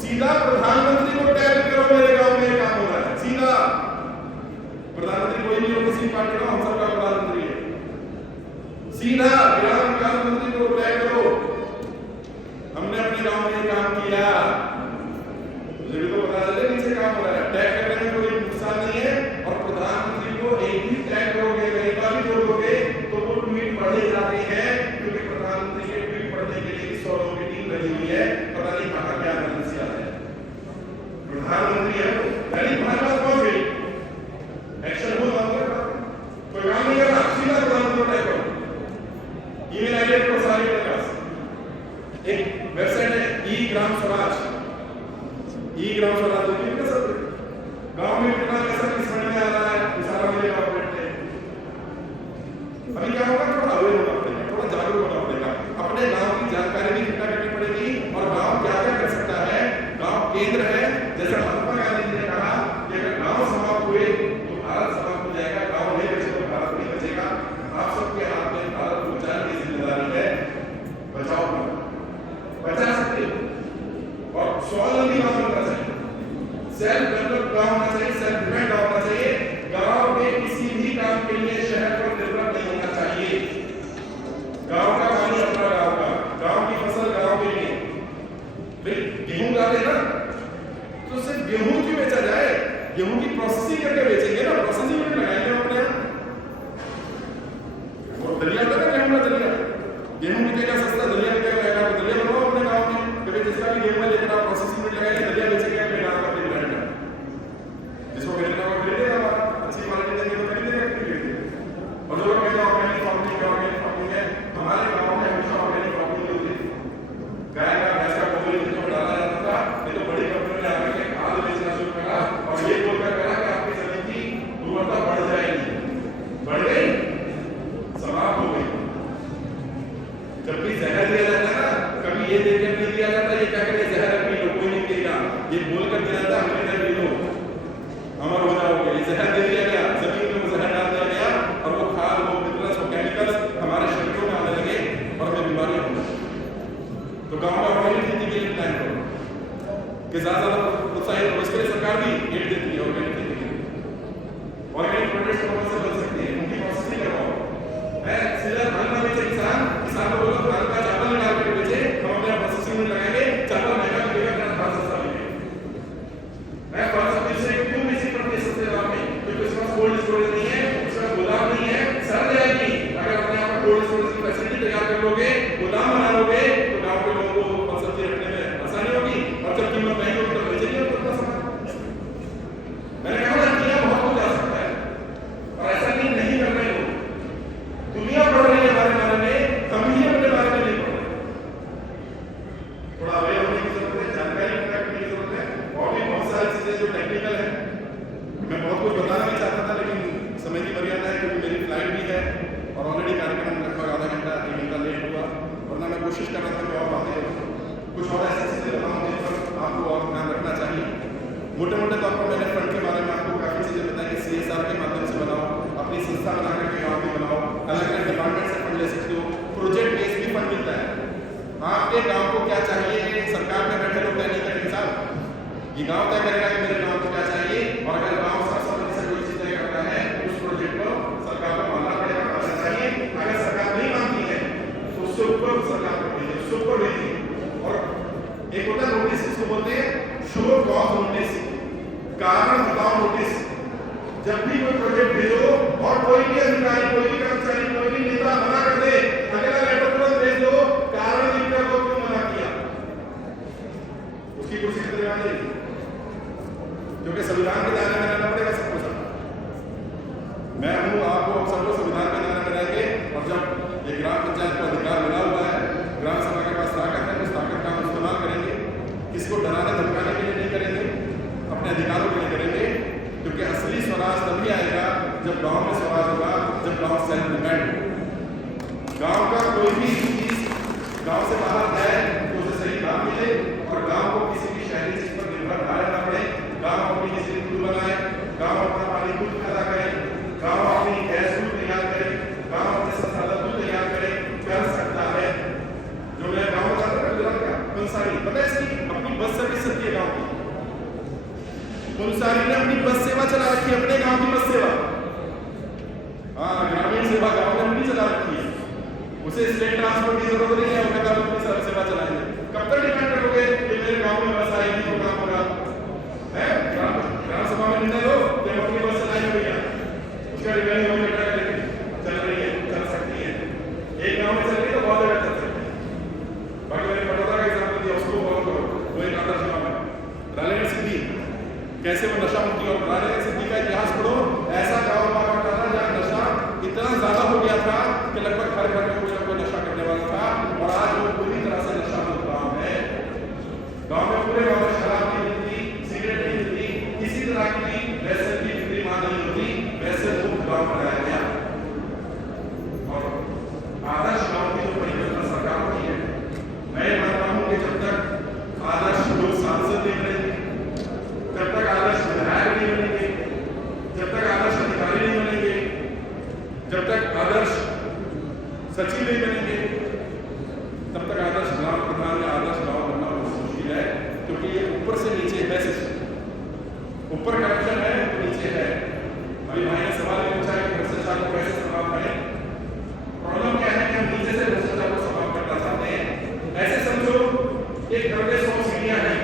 सीधा प्रधानमंत्री को टैग करो, मेरे गांव में काम हो रहा है, सीधा। प्रधानमंत्री कोई नहीं हो किसी पार्टी का, हम सबका प्रधानमंत्री है, सीधा ग्राम विकास मंत्री को टैग करो, हमने अपने गांव में काम किया, मुझे भी तो पता चले नीचे काम हो रहा है। टैग करने में कोई नुकसान नहीं है, और प्रधानमंत्री को एक भी टैग करोगे, एक बार भी जोड़ोगे तो वो ट्वीट पढ़े जाते हैं, क्योंकि प्रधानमंत्री के ट्वीट पढ़ने के लिए 100 लोगों की टीम बनी हुई है, पता नहीं कहां क्या एमरजेंसी आ है। प्रधानमंत्री है यानी तुम्हारे पास पहुंच गई, एक्शन हो जाता, कोई काम नहीं करना, सीधा प्रधानमंत्री को टैग करो, ईमेल आईडी पर सारी मेरे पास। एक वेबसाइट है ई-ग्राम स्वराज, ई-ग्राम स्वराज देखिए ना सब गांव में कितना पैसा किस फंड में आ रहा है, वो सारा मेरे गांव में है। अभी क्या होगा, थोड़ा अवेयर होना पड़ेगा, थोड़ा जागरूक होना पड़ेगा, अपने गांव की जानकारी भी इकट्ठा करनी पड़ेगी, और गांव क्या क्या कर सकता है। गांव केंद्र है, जैसे महात्मा गांधी जी ने कहा कि अगर गांव समाप्त हुए तो भारत समाप्त हो जाएगा, गांव नहीं बचे तो भारत नहीं बचेगा। आप सबके हाथ में भारत को बचाने की जिम्मेदारी है, बचाओ, बचा सकते हो। और स्वावलंबी गांव होना चाहिए, सेल्फ डेवलप गांव होना चाहिए, सेल्फ डिपेंड होना चाहिए। गांव के किसी भी काम के लिए शहर पर निर्भर नहीं होना चाहिए। गांव का पानी अपना गांव का, गांव की फसल गांव के लिए। गेहूं डाले ना, तो सिर्फ गेहूं क्यों बेचा जाए, गेहूं की प्रोसेसिंग करके बेचेंगे ना, प्रोसेसिंग में लगाएंगे अपने यहाँ। और दलिया था ना, गेहूं का दलिया, गेहूं बिकेगा सस्ता, दलिया बिकेगा महंगा, तो दलिया बनाओ अपने गांव में, कभी जिसका भी गेहूं लेकर आप प्रोसेसिंग में लगाएंगे, दलिया बेचेंगे अपने गांव का, अपने ब्रांड का, जिसको खरीदना हो खरीदेगा, अच्छी क्वालिटी देंगे तो खरीदेगा, खरीदेगा। और जो लोग कहते हैं ऑर्गेनिक फार्मिंग है, हमारे गांव में हमेशा ऑर्गेनिक फार्मिंग होती है, गाय का भैंस का गोबर जिसमें डाला जाता था, ये तो बड़ी कंपनी ने आकर के खाद बेचना शुरू करा, और ये बोलकर करा कि आपकी जमीन की गुणवत्ता बढ़ जाएगी, बढ़ गई, समाप्त हो गई। जब भी जहर दिया जाता है ना, कभी ये देखकर नहीं दिया जाता, ये क्या करे जहर पी लो, कोई नहीं पिएगा, ये बोलकर दिया जाता है हमने पी लो, अमर हो जाओगे। ये जहर दे दिया गया, जमीन में जहर डाल दिया गया, और वो खाद, वो मिनरल्स, वो केमिकल्स हमारे शरीरों में आने लगे, और हमें बीमारियां होंगी। तो गांव में ऑर्गेनिक खेती के लिए प्लान करो कि ज्यादा प्रोत्साहित हो, इसके लिए सरकार भी एड देती है ऑर्गेनिक खेती के लिए। ऑर्गेनिक प्रोडक्ट्स कौन से बन सकते हैं, उनकी प्रोसेसिंग करवाओ। मैं सीधा धान ना बेचे किसान को बोलो धान का चावल निकाल के बेचे, हम अपने प्रोसेसिंग में लगाएंगे, चावल महंगा बिकेगा, धान सस्ता बिकेगा। मैं फल सब्जी से क्यों बेची पड़ती है सस्ते दाम में, क्योंकि उसके पास कोल्ड स्टोरेज नहीं है, उसका गोदाम नहीं है, सड़ जाएगी। अगर अपने यहाँ पर कोल्ड स्टोरेज की फैसिलिटी तैयार कर लोगे, गोदाम बना लोगे, तो गाँव के लोगों को फल सब्जी रखने में आसानी होगी, और जब कीमत महंगी होगी तो बेचेंगे उतना सामान। मैंने कहा ना किया बहुत हो जा सकता है, और ऐसा नहीं कर रहे हो। दुनिया पढ़ रही है हमारे बारे में, हम ही अपने बारे में नहीं पढ़ रहे। थोड़ा अवेयर होने की जरूरत है, जानकारी रखने की जरूरत है, और भी बहुत सारी चीजें जो टेक्निकल है। मैं बहुत कुछ बताना भी चाहता था, लेकिन समय की मर्यादा है, क्योंकि मेरी फ्लाइट भी है, और ऑलरेडी कार्यक्रम लगभग आधा घंटा 1 घंटा लेट हुआ, वरना मैं कोशिश कर रहा था कि और बातें कुछ और ऐसी चीजें बताऊं जिन पर आपको और ध्यान रखना चाहिए। मोटे मोटे तौर पर मैंने फंड के बारे में आपको काफी चीजें बताई कि CSR के माध्यम से बनाओ, अपनी संस्था बना करके गाँव में बनाओ, अलग अलग डिपार्टमेंट से फंड ले सकते हो, प्रोजेक्ट बेस्ड भी फंड मिलता है। आपके गांव को ये गांव तय करेगा कि मेरे गांव को क्या चाहिए, और अगर गांव सर्वसम्मति से कोई चीज तय करता है उस प्रोजेक्ट को सरकार को मानना पड़ेगा, मानना चाहिए। अगर सरकार नहीं मानती है तो उससे ऊपर सरकार को भेजिए, उससे ऊपर भेजिए। और एक होता है नोटिस, इसको बोलते हैं शो कॉज नोटिस, कारण बताओ नोटिस। जब भी कोई प्रोजेक्ट भेजो और कोई भी अधिकारी, कोई भी कर्मचारी, कोई भी नेता मना कर दे, अगला लेटर तुरंत भेज दो, कारण लिखकर दो क्यों मना किया, उसकी कुर्सी कितने आ जाएगी, क्योंकि संविधान के दायरे में रहना पड़ेगा सबको। सब मैं हूँ, आपको हम सबको संविधान के दायरे में रहेंगे। और जब एक ग्राम पंचायत को अधिकार मिला हुआ है, ग्राम सभा के पास ताकत है, उस ताकत का हम इस्तेमाल करेंगे। किसी को डराने धमकाने के लिए नहीं करेंगे, अपने अधिकारों के लिए करेंगे। क्योंकि असली स्वराज तभी आएगा जब गांव में स्वराज होगा, जब गांव सेल्फ डिपेंड। गांव का कोई भी चीज गांव से बाहर जाए तो उसे सही दाम मिले, और गांव को किसी भी शहरी चीज पर निर्भर ना रहना पड़े। गांव अपनी बिजली खुद बनाए, गांव अपना पानी खुद पैदा करे, गांव अपनी गैस खुद तैयार करे, गांव अपने संसाधन खुद तैयार करे, कर सकता है। जो मैं गांव में जाता था गुजरात का कंसारी, पता है इसकी अपनी बस सर्विस चलती है गांव की। कंसारी ने अपनी बस सेवा चला रखी है, अपने गांव की बस सेवा। हाँ, ग्रामीण सेवा गांव में अपनी चला रखी है, उसे स्टेट ट्रांसपोर्ट की जरूरत नहीं है, उनका गांव अपनी सेवा चलाएंगे। कब तक डिपेंड करोगे कि मेरे गांव में बस आएगी तो काम होगा? है ग्राम सभा में निर्णय लो कि हम अपनी बस चलाएंगे भैया, उसका रिवेन्यू हम इकट्ठा करेंगे, चल रही है, चल सकती है। एक गांव में चल रही है तो बहुत जगह चल सकती है। बाकी मैंने बड़ौदा का एग्जाम्पल दिया, उसको फॉलो करो, वो एक आदर्श गांव है। रालेगढ़ सिद्धि, कैसे वो नशा मुक्ति, और रालेगढ़ सिद्धि का इतिहास पढ़ो। ऐसा गांव हुआ करता था जहाँ नशा इतना ज्यादा हो गया था कि लगभग हर घर में कोई ना कोई नशा करने वाला था, और आज वो पूरी तरह से नशा मुक्त गांव है। गांव में पूरे गांव में शराब नहीं मिलती, सिगरेट नहीं मिलती, किसी तरह की व्यसन की बिक्री वहां नहीं होती, वैसे मुक्त गांव बनाया गया। और आदर्श गांव की जो परिकल्पना सरकार की है, मैं मानता हूं कि जब तक आदर्श लोग सांसद नहीं बनेंगे, जब तक आदर्श विधायक नहीं बनेंगे, जब तक आदर्श अधिकारी नहीं बनेंगे, जब तक आदर्श सचिव नहीं बनेंगे, तब तक आदर्श ग्राम प्रधान या आदर्श गांव बनना बहुत मुश्किल है। क्योंकि ये ऊपर से नीचे है सिस्टम, ऊपर करप्शन है तो नीचे है। अभी भाई ने सवाल पूछा कि भ्रष्टाचार को कैसे समाप्त करें। प्रॉब्लम क्या है कि हम नीचे से भ्रष्टाचार को समाप्त करना चाहते हैं। ऐसे समझो एक घर में 100 सीढ़ियां हैं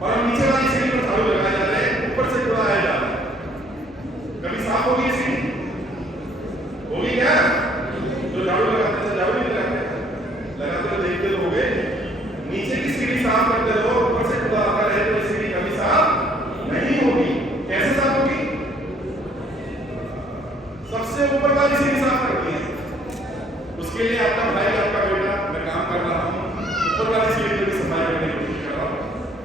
और हम नीचे वाली सीढ़ी पर झाड़ू लगाए जा रहे हैं, ऊपर से कूड़ा आया जा रहा है। कभी साफ होगी सीढ़ी? होगी क्या? जो झाड़ू लगाते हैं झाड़ू नहीं लगाते तो देखते तो होगे। नीचे की सीढ़ी साफ करते रहो, ऊपर से कूड़ा आता रहे तो सीढ़ी कभी साफ नहीं होगी। कैसे साफ होगी? सबसे ऊपर वाली सीढ़ी साफ करती है। उसके लिए आपका भाई, आपका बेटा, मैं काम कर रहा हूँ, ऊपर वाली सीढ़ी की सफाई करने की कोशिश कर रहा हूँ।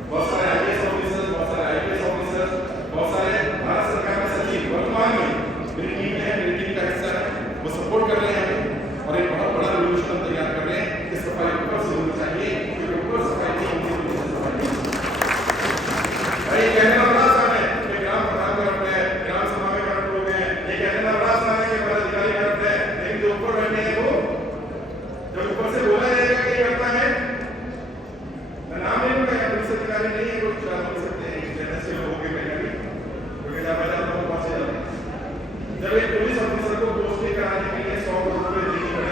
बहुत सारे आईएएस ऑफिसर, बहुत सारे आईपीएस ऑफिसर, बहुत सारे भारत सरकार के सचिव वर्तमान में मेरी टीम है, मेरी टीम का हिस्सा है, वो सपोर्ट कर रहे हैं और एक बहुत बड़ा रेवोल्यूशन तैयार कर रहे हैं कि सफाई ऊपर से होनी चाहिए, क्योंकि ऊपर सफाई नहीं होती तो नीचे सफाई नहीं। भाई कहने का बड़ा आसान है कि ग्राम प्रधान करते हैं, ग्राम सभा में करते लोग हैं, ये कहने का बड़ा आसान है कि पदाधिकारी करते हैं, लेकिन जो ऊपर बैठे हैं वो जब ऊपर से बोला जाएगा कि करता है, नाम नहीं लूंगा, पुलिस अधिकारी नहीं है, कोई चुनाव हो सकते हैं जैसे लोगों के पहले भी, क्योंकि जब बजा तो बहुत से जाते हैं। जब एक पुलिस ऑफिसर को पोस्टिंग कराने के लिए 100 करोड़ रुपए देने पड़े,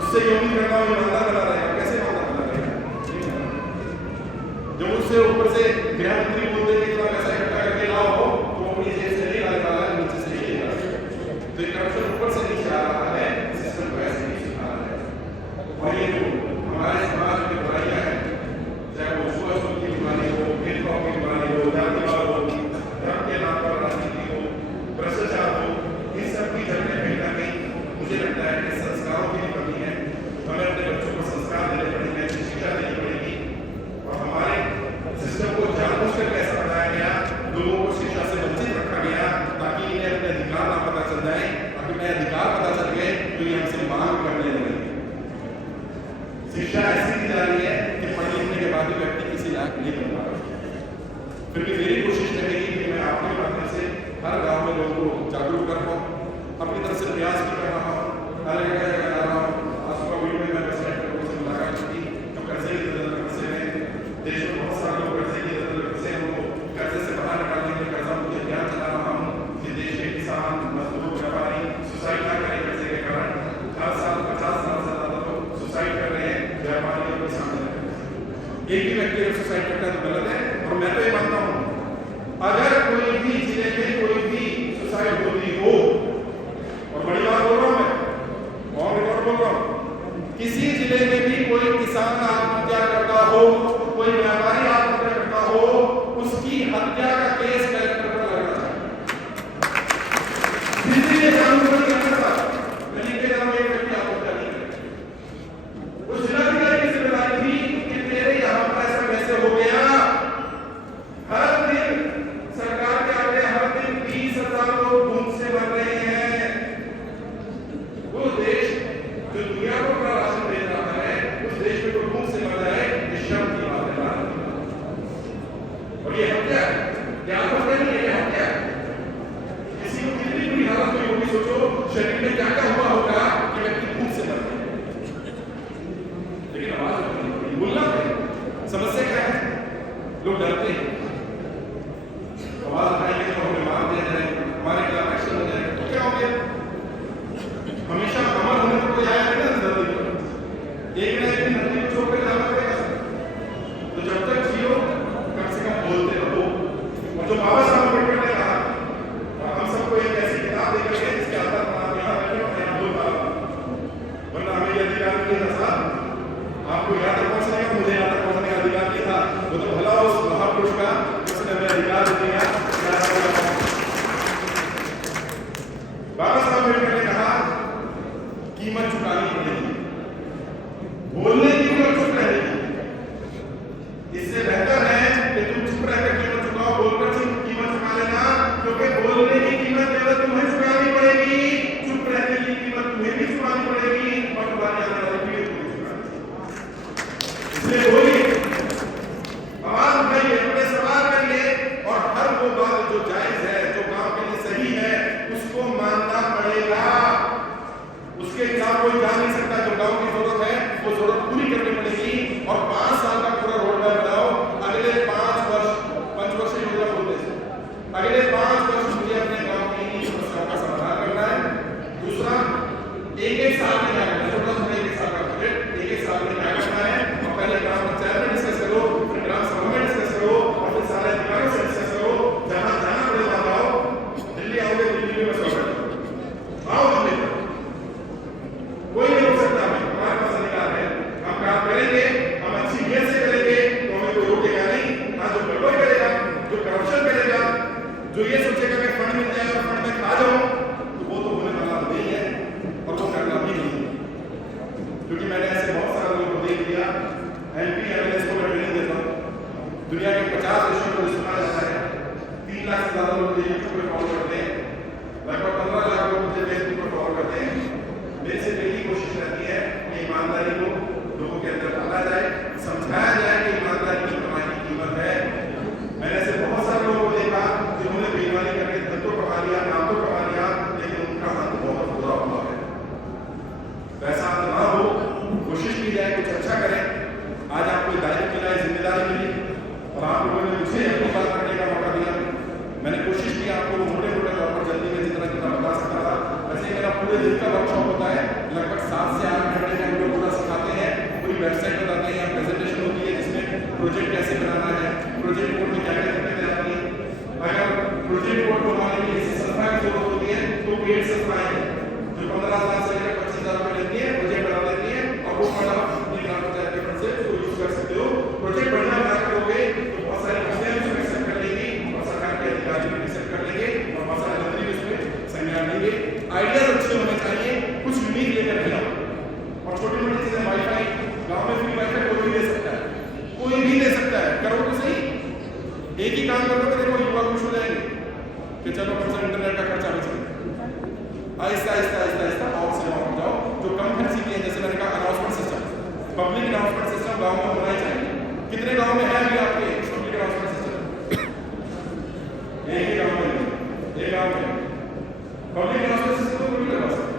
उससे ये उम्मीद करना वो ईमानदार बना रहेगा, कैसे ईमानदार बना रहेगा? जब उससे ऊपर से गृह मंत्री बोलते हैं कि इतना पैसा इकट्ठा करके लाओ, तो अपनी जेब से नहीं लाने वाला है, नीचे से ही लेगा। तो ये करप्शन ऊपर से नीचे आ रहा है, सिस्टम को ऐसे नीचे आ रहा है। और ये जो हमारे समाज में बुराइयां हैं, चाहे वो छुआछूत की बीमारी हो, भेदभाव की बीमारी हो, जातिवाद हो, धर्म के नाम पर राजनीति हो, भ्रष्टाचार हो, इन सब की जड़ में कहीं ना कहीं मुझे लगता है कि संस्कारों की कमी है। हमें अपने बच्चों को संस्कार देने पड़ेंगे, शिक्षा देनी पड़ेगी, और हमारे सिस्टम को जानबूझकर कैसा एक ही व्यक्ति अगर सुसाइड करता है तो गलत है। और मैं तो ये मानता हूँ अगर कोई भी जिले में कोई भी सुसाइड होती हो, और बड़ी बात बोल रहा हूँ मैं, ऑन रिकॉर्ड बोल रहा हूँ, किसी जिले में भी कोई किसान आत्महत्या करता हो, कोई व्यापारी आत्महत्या करता हो, उसकी हत्या का केस कलेक्टर पर लगना चाहिए। दिल्ली में कानून नहीं करता, मैं लिख के जाऊँ एक व्यक्ति आत्महत्या नहीं करे, उस जिलाधिकारी की जिम्मेदारी थी कि तेरे यहाँ पर ऐसा कैसे हो गया। हर दिन सरकार के आगे हर दिन 20,000 लोग भूख से मर रहे हैं। वो देश जो दुनिया को अपना राशन दे रहा है, उस देश में तो भूख से मर रहा है, ये शर्म की बात है ना। और ये हत्या है, क्या हत्या नहीं है, ये हत्या है। किसी को कितनी बुरी हालत में होगी, सोचो शरीर में क्या क्या हुआ होगा कि व्यक्ति भूख से मर रहा है। लेकिन आवाज बोलना है, समस्या क्या है, लोग डरते हैं, आवाज उठाएंगे तो हमें मार दिया जाएगा, हमारे खिलाफ एक्शन हो जाएगा, तो क्या हो गया। हमेशा अमर होने को कोई आया नहीं ना धरती पर, एक ना एक दिन धरती को छोड़ कर जाना पड़ेगा। तो जब तक जियो कम से कम बोलते रहो। और जो बाबा साहब अम्बेडकर ने कहा, हम सबको एक ऐसी किताब देकर के जिसके आधार पर आप यहाँ बैठे और यहाँ बोल पा रहे हो, वरना हमें ये अधिकार नहीं था साहब, आपको यहाँ तक पहुँचने का, मुझे यहाँ तक पहुँचने का अधिकार नहीं था। वो तो भला उस महापुरुष का जिसने हमें अधिकार दिया। बाबा साहब अम्बेडकर ने कहा कीमत चुकानी पड़ेगी, बोलने की कीमत चुप रहने की। इससे बेहतर है कि तुम चुप रहकर कीमत चुकाओ, बोलकर कीमत चुका लेना, क्योंकि बोलने की कीमत केवल तुम्हें चुकानी पड़ेगी, चुप रहने की कीमत तुम्हें भी चुकानी पड़ेगी और तुम्हारी आने वाली पीढ़ी को भी चुकानी। इसलिए बोलिए, आवाज उठाइए, अपने सवाल करिए, और हर वो बात जो जायज है, जो गांव के लिए सही है, उसको मानना पड़ेगा। उसके खिलाफ कोई जा नहीं सकता। जो गांव की जरूरत है वो जरूरत पूरी करनी पड़ेगी। और 5 साल का पूरा रोड मैप बनाओ, अगले 5 वर्ष, पंचवर्षीय योजना बोलते हैं, अगले 5 वर्ष मुझे अपने गांव की इन समस्याओं का समाधान करना है। दूसरा, एक साल में क्या करना है, थोड़ा सा एक साल का बजट, एक साल में क्या करना है, और पहले ग्राम पंचायत में डिस्कस करो, फिर ग्राम सभा में डिस्कस करो, और फिर सारे अधिकारियों से डिस्कस करो। जहां जाना पड़े वहां आओ, दिल्ली आओगे, दिल्ली में स्वागत आओ, दिल्ली में कोई नहीं रोक सकता हमें, हमारे पास अधिकार है, हम काम करेंगे, हम अच्छी नीयत से करेंगे, तो हमें कोई रोकेगा नहीं। हाँ, जो गड़बड़ करेगा, जो करप्शन करेगा, जो ये सोचेगा कि फंड मिल जाएगा, फंड में खा जाऊं, तो वो तो होने वाला नहीं है, और वो करना भी नहीं है। क्योंकि मैंने ऐसे बहुत सारे लोगों को देख लिया, एमपी एमएलए को मैं ट्रेनिंग देता हूँ, दुनिया के 50 देशों को सुना जाता है, 3 लाख से ज्यादा लोग यूट्यूब पर फॉलो करते हैं, लगभग 15 लाख लोग मुझे फेसबुक पर फॉलो करते हैं। मेरे से मेरी कोशिश रहती है कि ईमानदारी को लोगों के अंदर डाला जाए, समझाया जाए कि ईमानदारी की कमाई की कीमत है। मैंने ऐसे बहुत सारे लोगों को देखा जिन्होंने बेईमानी करके धन तो कमा लिया, नाम तो कमा लिया, लेकिन उनका अंत बहुत बुरा हुआ है। वैसा अंत ना हो, कोशिश की जाए, कुछ अच्छा करें। आज आपको दायित्व मिला है, जिम्मेदारी मिली, और आप लोगों ने मुझे अपनी बात करने का मौका दिया। मैंने कोशिश की आपको मोटे मोटे तौर पर जल्दी में जितना जितना बता सकता था। वैसे मेरा पूरे दिन का वर्कशॉप होता है, लगभग 7 से 8 घंटे में हम लोग पूरा सिखाते हैं, पूरी वेबसाइट बताते हैं, प्रेजेंटेशन होती है जिसमें प्रोजेक्ट कैसे बनाना है, प्रोजेक्ट रिपोर्ट में क्या क्या दिक्कतें आती हैं। अगर प्रोजेक्ट रिपोर्ट बनाने के लिए संस्था की जरूरत होती है तो पेड संस्थाएं हैं जो 15,000 से लेकर 25,000 रुपये लेती है, प्रोजेक्ट बना देती है, और वो फंड आप अपनी ग्राम पंचायत के फंड से उसको यूज कर सकते हो। प्रोजेक्ट बढ़िया बना करोगे तो बहुत सारी कंपनियां उसमें एक्सेप्ट कर लेंगी, और सरकार के अधिकारी भी एक्सेप्ट कर लेंगे, और बहुत सारे मंत्री भी उसमें संज्ञान लेंगे। आइडियाज अच्छे होने चाहिए, कुछ यूनिक लेकर के आओ। और छोटी मोटी चीजें, वाईफाई गांव में फ्री वाईफाई कोई भी दे सकता है, कोई भी दे सकता है, करो तो सही। एक ही काम करो तो देखो युवा खुश हो जाएंगे कि चलो कम से इंटरनेट का खर्चा बच गया। आहिस्ता आहिस्ता आहिस्ता आहिस्ता और से और जाओ। जो कम खर्ची के, जैसे मैंने कहा, announcement system, public announcement system गांव में होना ही चाहिए। कितने गांव में है अभी आपके पब्लिक अनाउंसमेंट सिस्टम? एक ही गांव में, एक गांव में पब्लिक अनाउंसमेंट सिस्टम तो नहीं लगा सकते।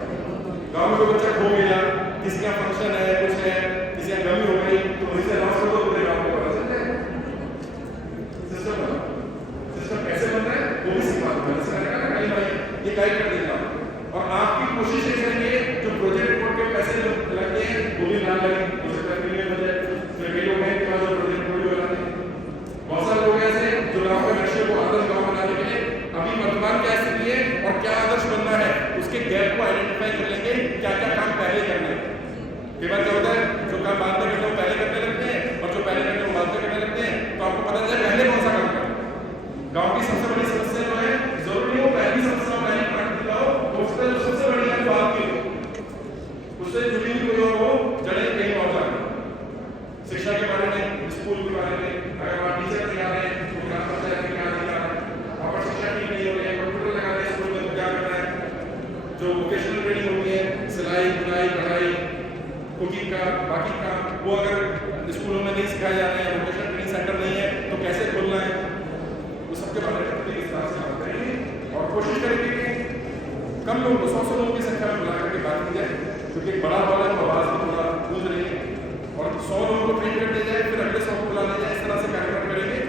गांव में कोई बच्चा खो गया, किसी का फंक्शन है, कुछ है, किसी का गमी हो गई, तो वहीं से अनाउंस कर दो, पूरे गांव को पता चल जाएगा। सिस्टम कैसे बन रहा है वो भी सिखा दूंगा। जैसे मैंने कहा ना, भाई ये गाइड कर देगा, और आपकी कोशिश ये करेंगे जो प्रोजेक्ट रिपोर्ट के पैसे लगते हैं वो भी ना लगे, उसे तक मिलने हो जाए। तो कई लोग हैं कि जो प्रोजेक्ट कई बार क्या होता है, जो काम बाद में करते हैं वो पहले करने लगते हैं, और जो पहले करते हैं वो बाद में करने लगते हैं, तो आपको पता चले पहले कौन सा काम करना। गांव की सबसे बड़ी समस्या जो है, जरूरी हो पहली समस्या पहले प्राथमिकता हो, हो सकता है जो सबसे बड़ी है बात की उससे जुड़ी हुई कोई और हो, जड़ें कहीं और जाए। शिक्षा के बारे में, स्कूल के बारे में, अगर आप टीचर सिखा रहे हैं तो क्या पता है क्या सिखा रहे हैं, वहाँ पर शिक्षा ठीक नहीं हो रही है, कंप्यूटर लगा रहे हैं स्कूल में तो क्या कर रहे हैं, जो वोकेशनल ट्रेनिंग होती है, सिलाई बुनाई कढ़ाई कुकिंग का बाकी का, वो अगर स्कूलों में नहीं सिखाए जा रहे हैं, वोकेशनल ट्रेनिंग सेंटर नहीं है तो कैसे खोलना है, वो सबके बारे में इस तरह से बात करेंगे और कोशिश करेंगे कि कम लोगों को 100 लोगों की संख्या में बुला करके बात की जाए, क्योंकि एक बड़ा हॉल है तो आवाज़ भी थोड़ा गूंज रही है, और 100 लोगों को ट्रेन कर दिया जाए, फिर अगले 100 को बुला लिया जाए, इस तरह से कार्यक्रम करेंगे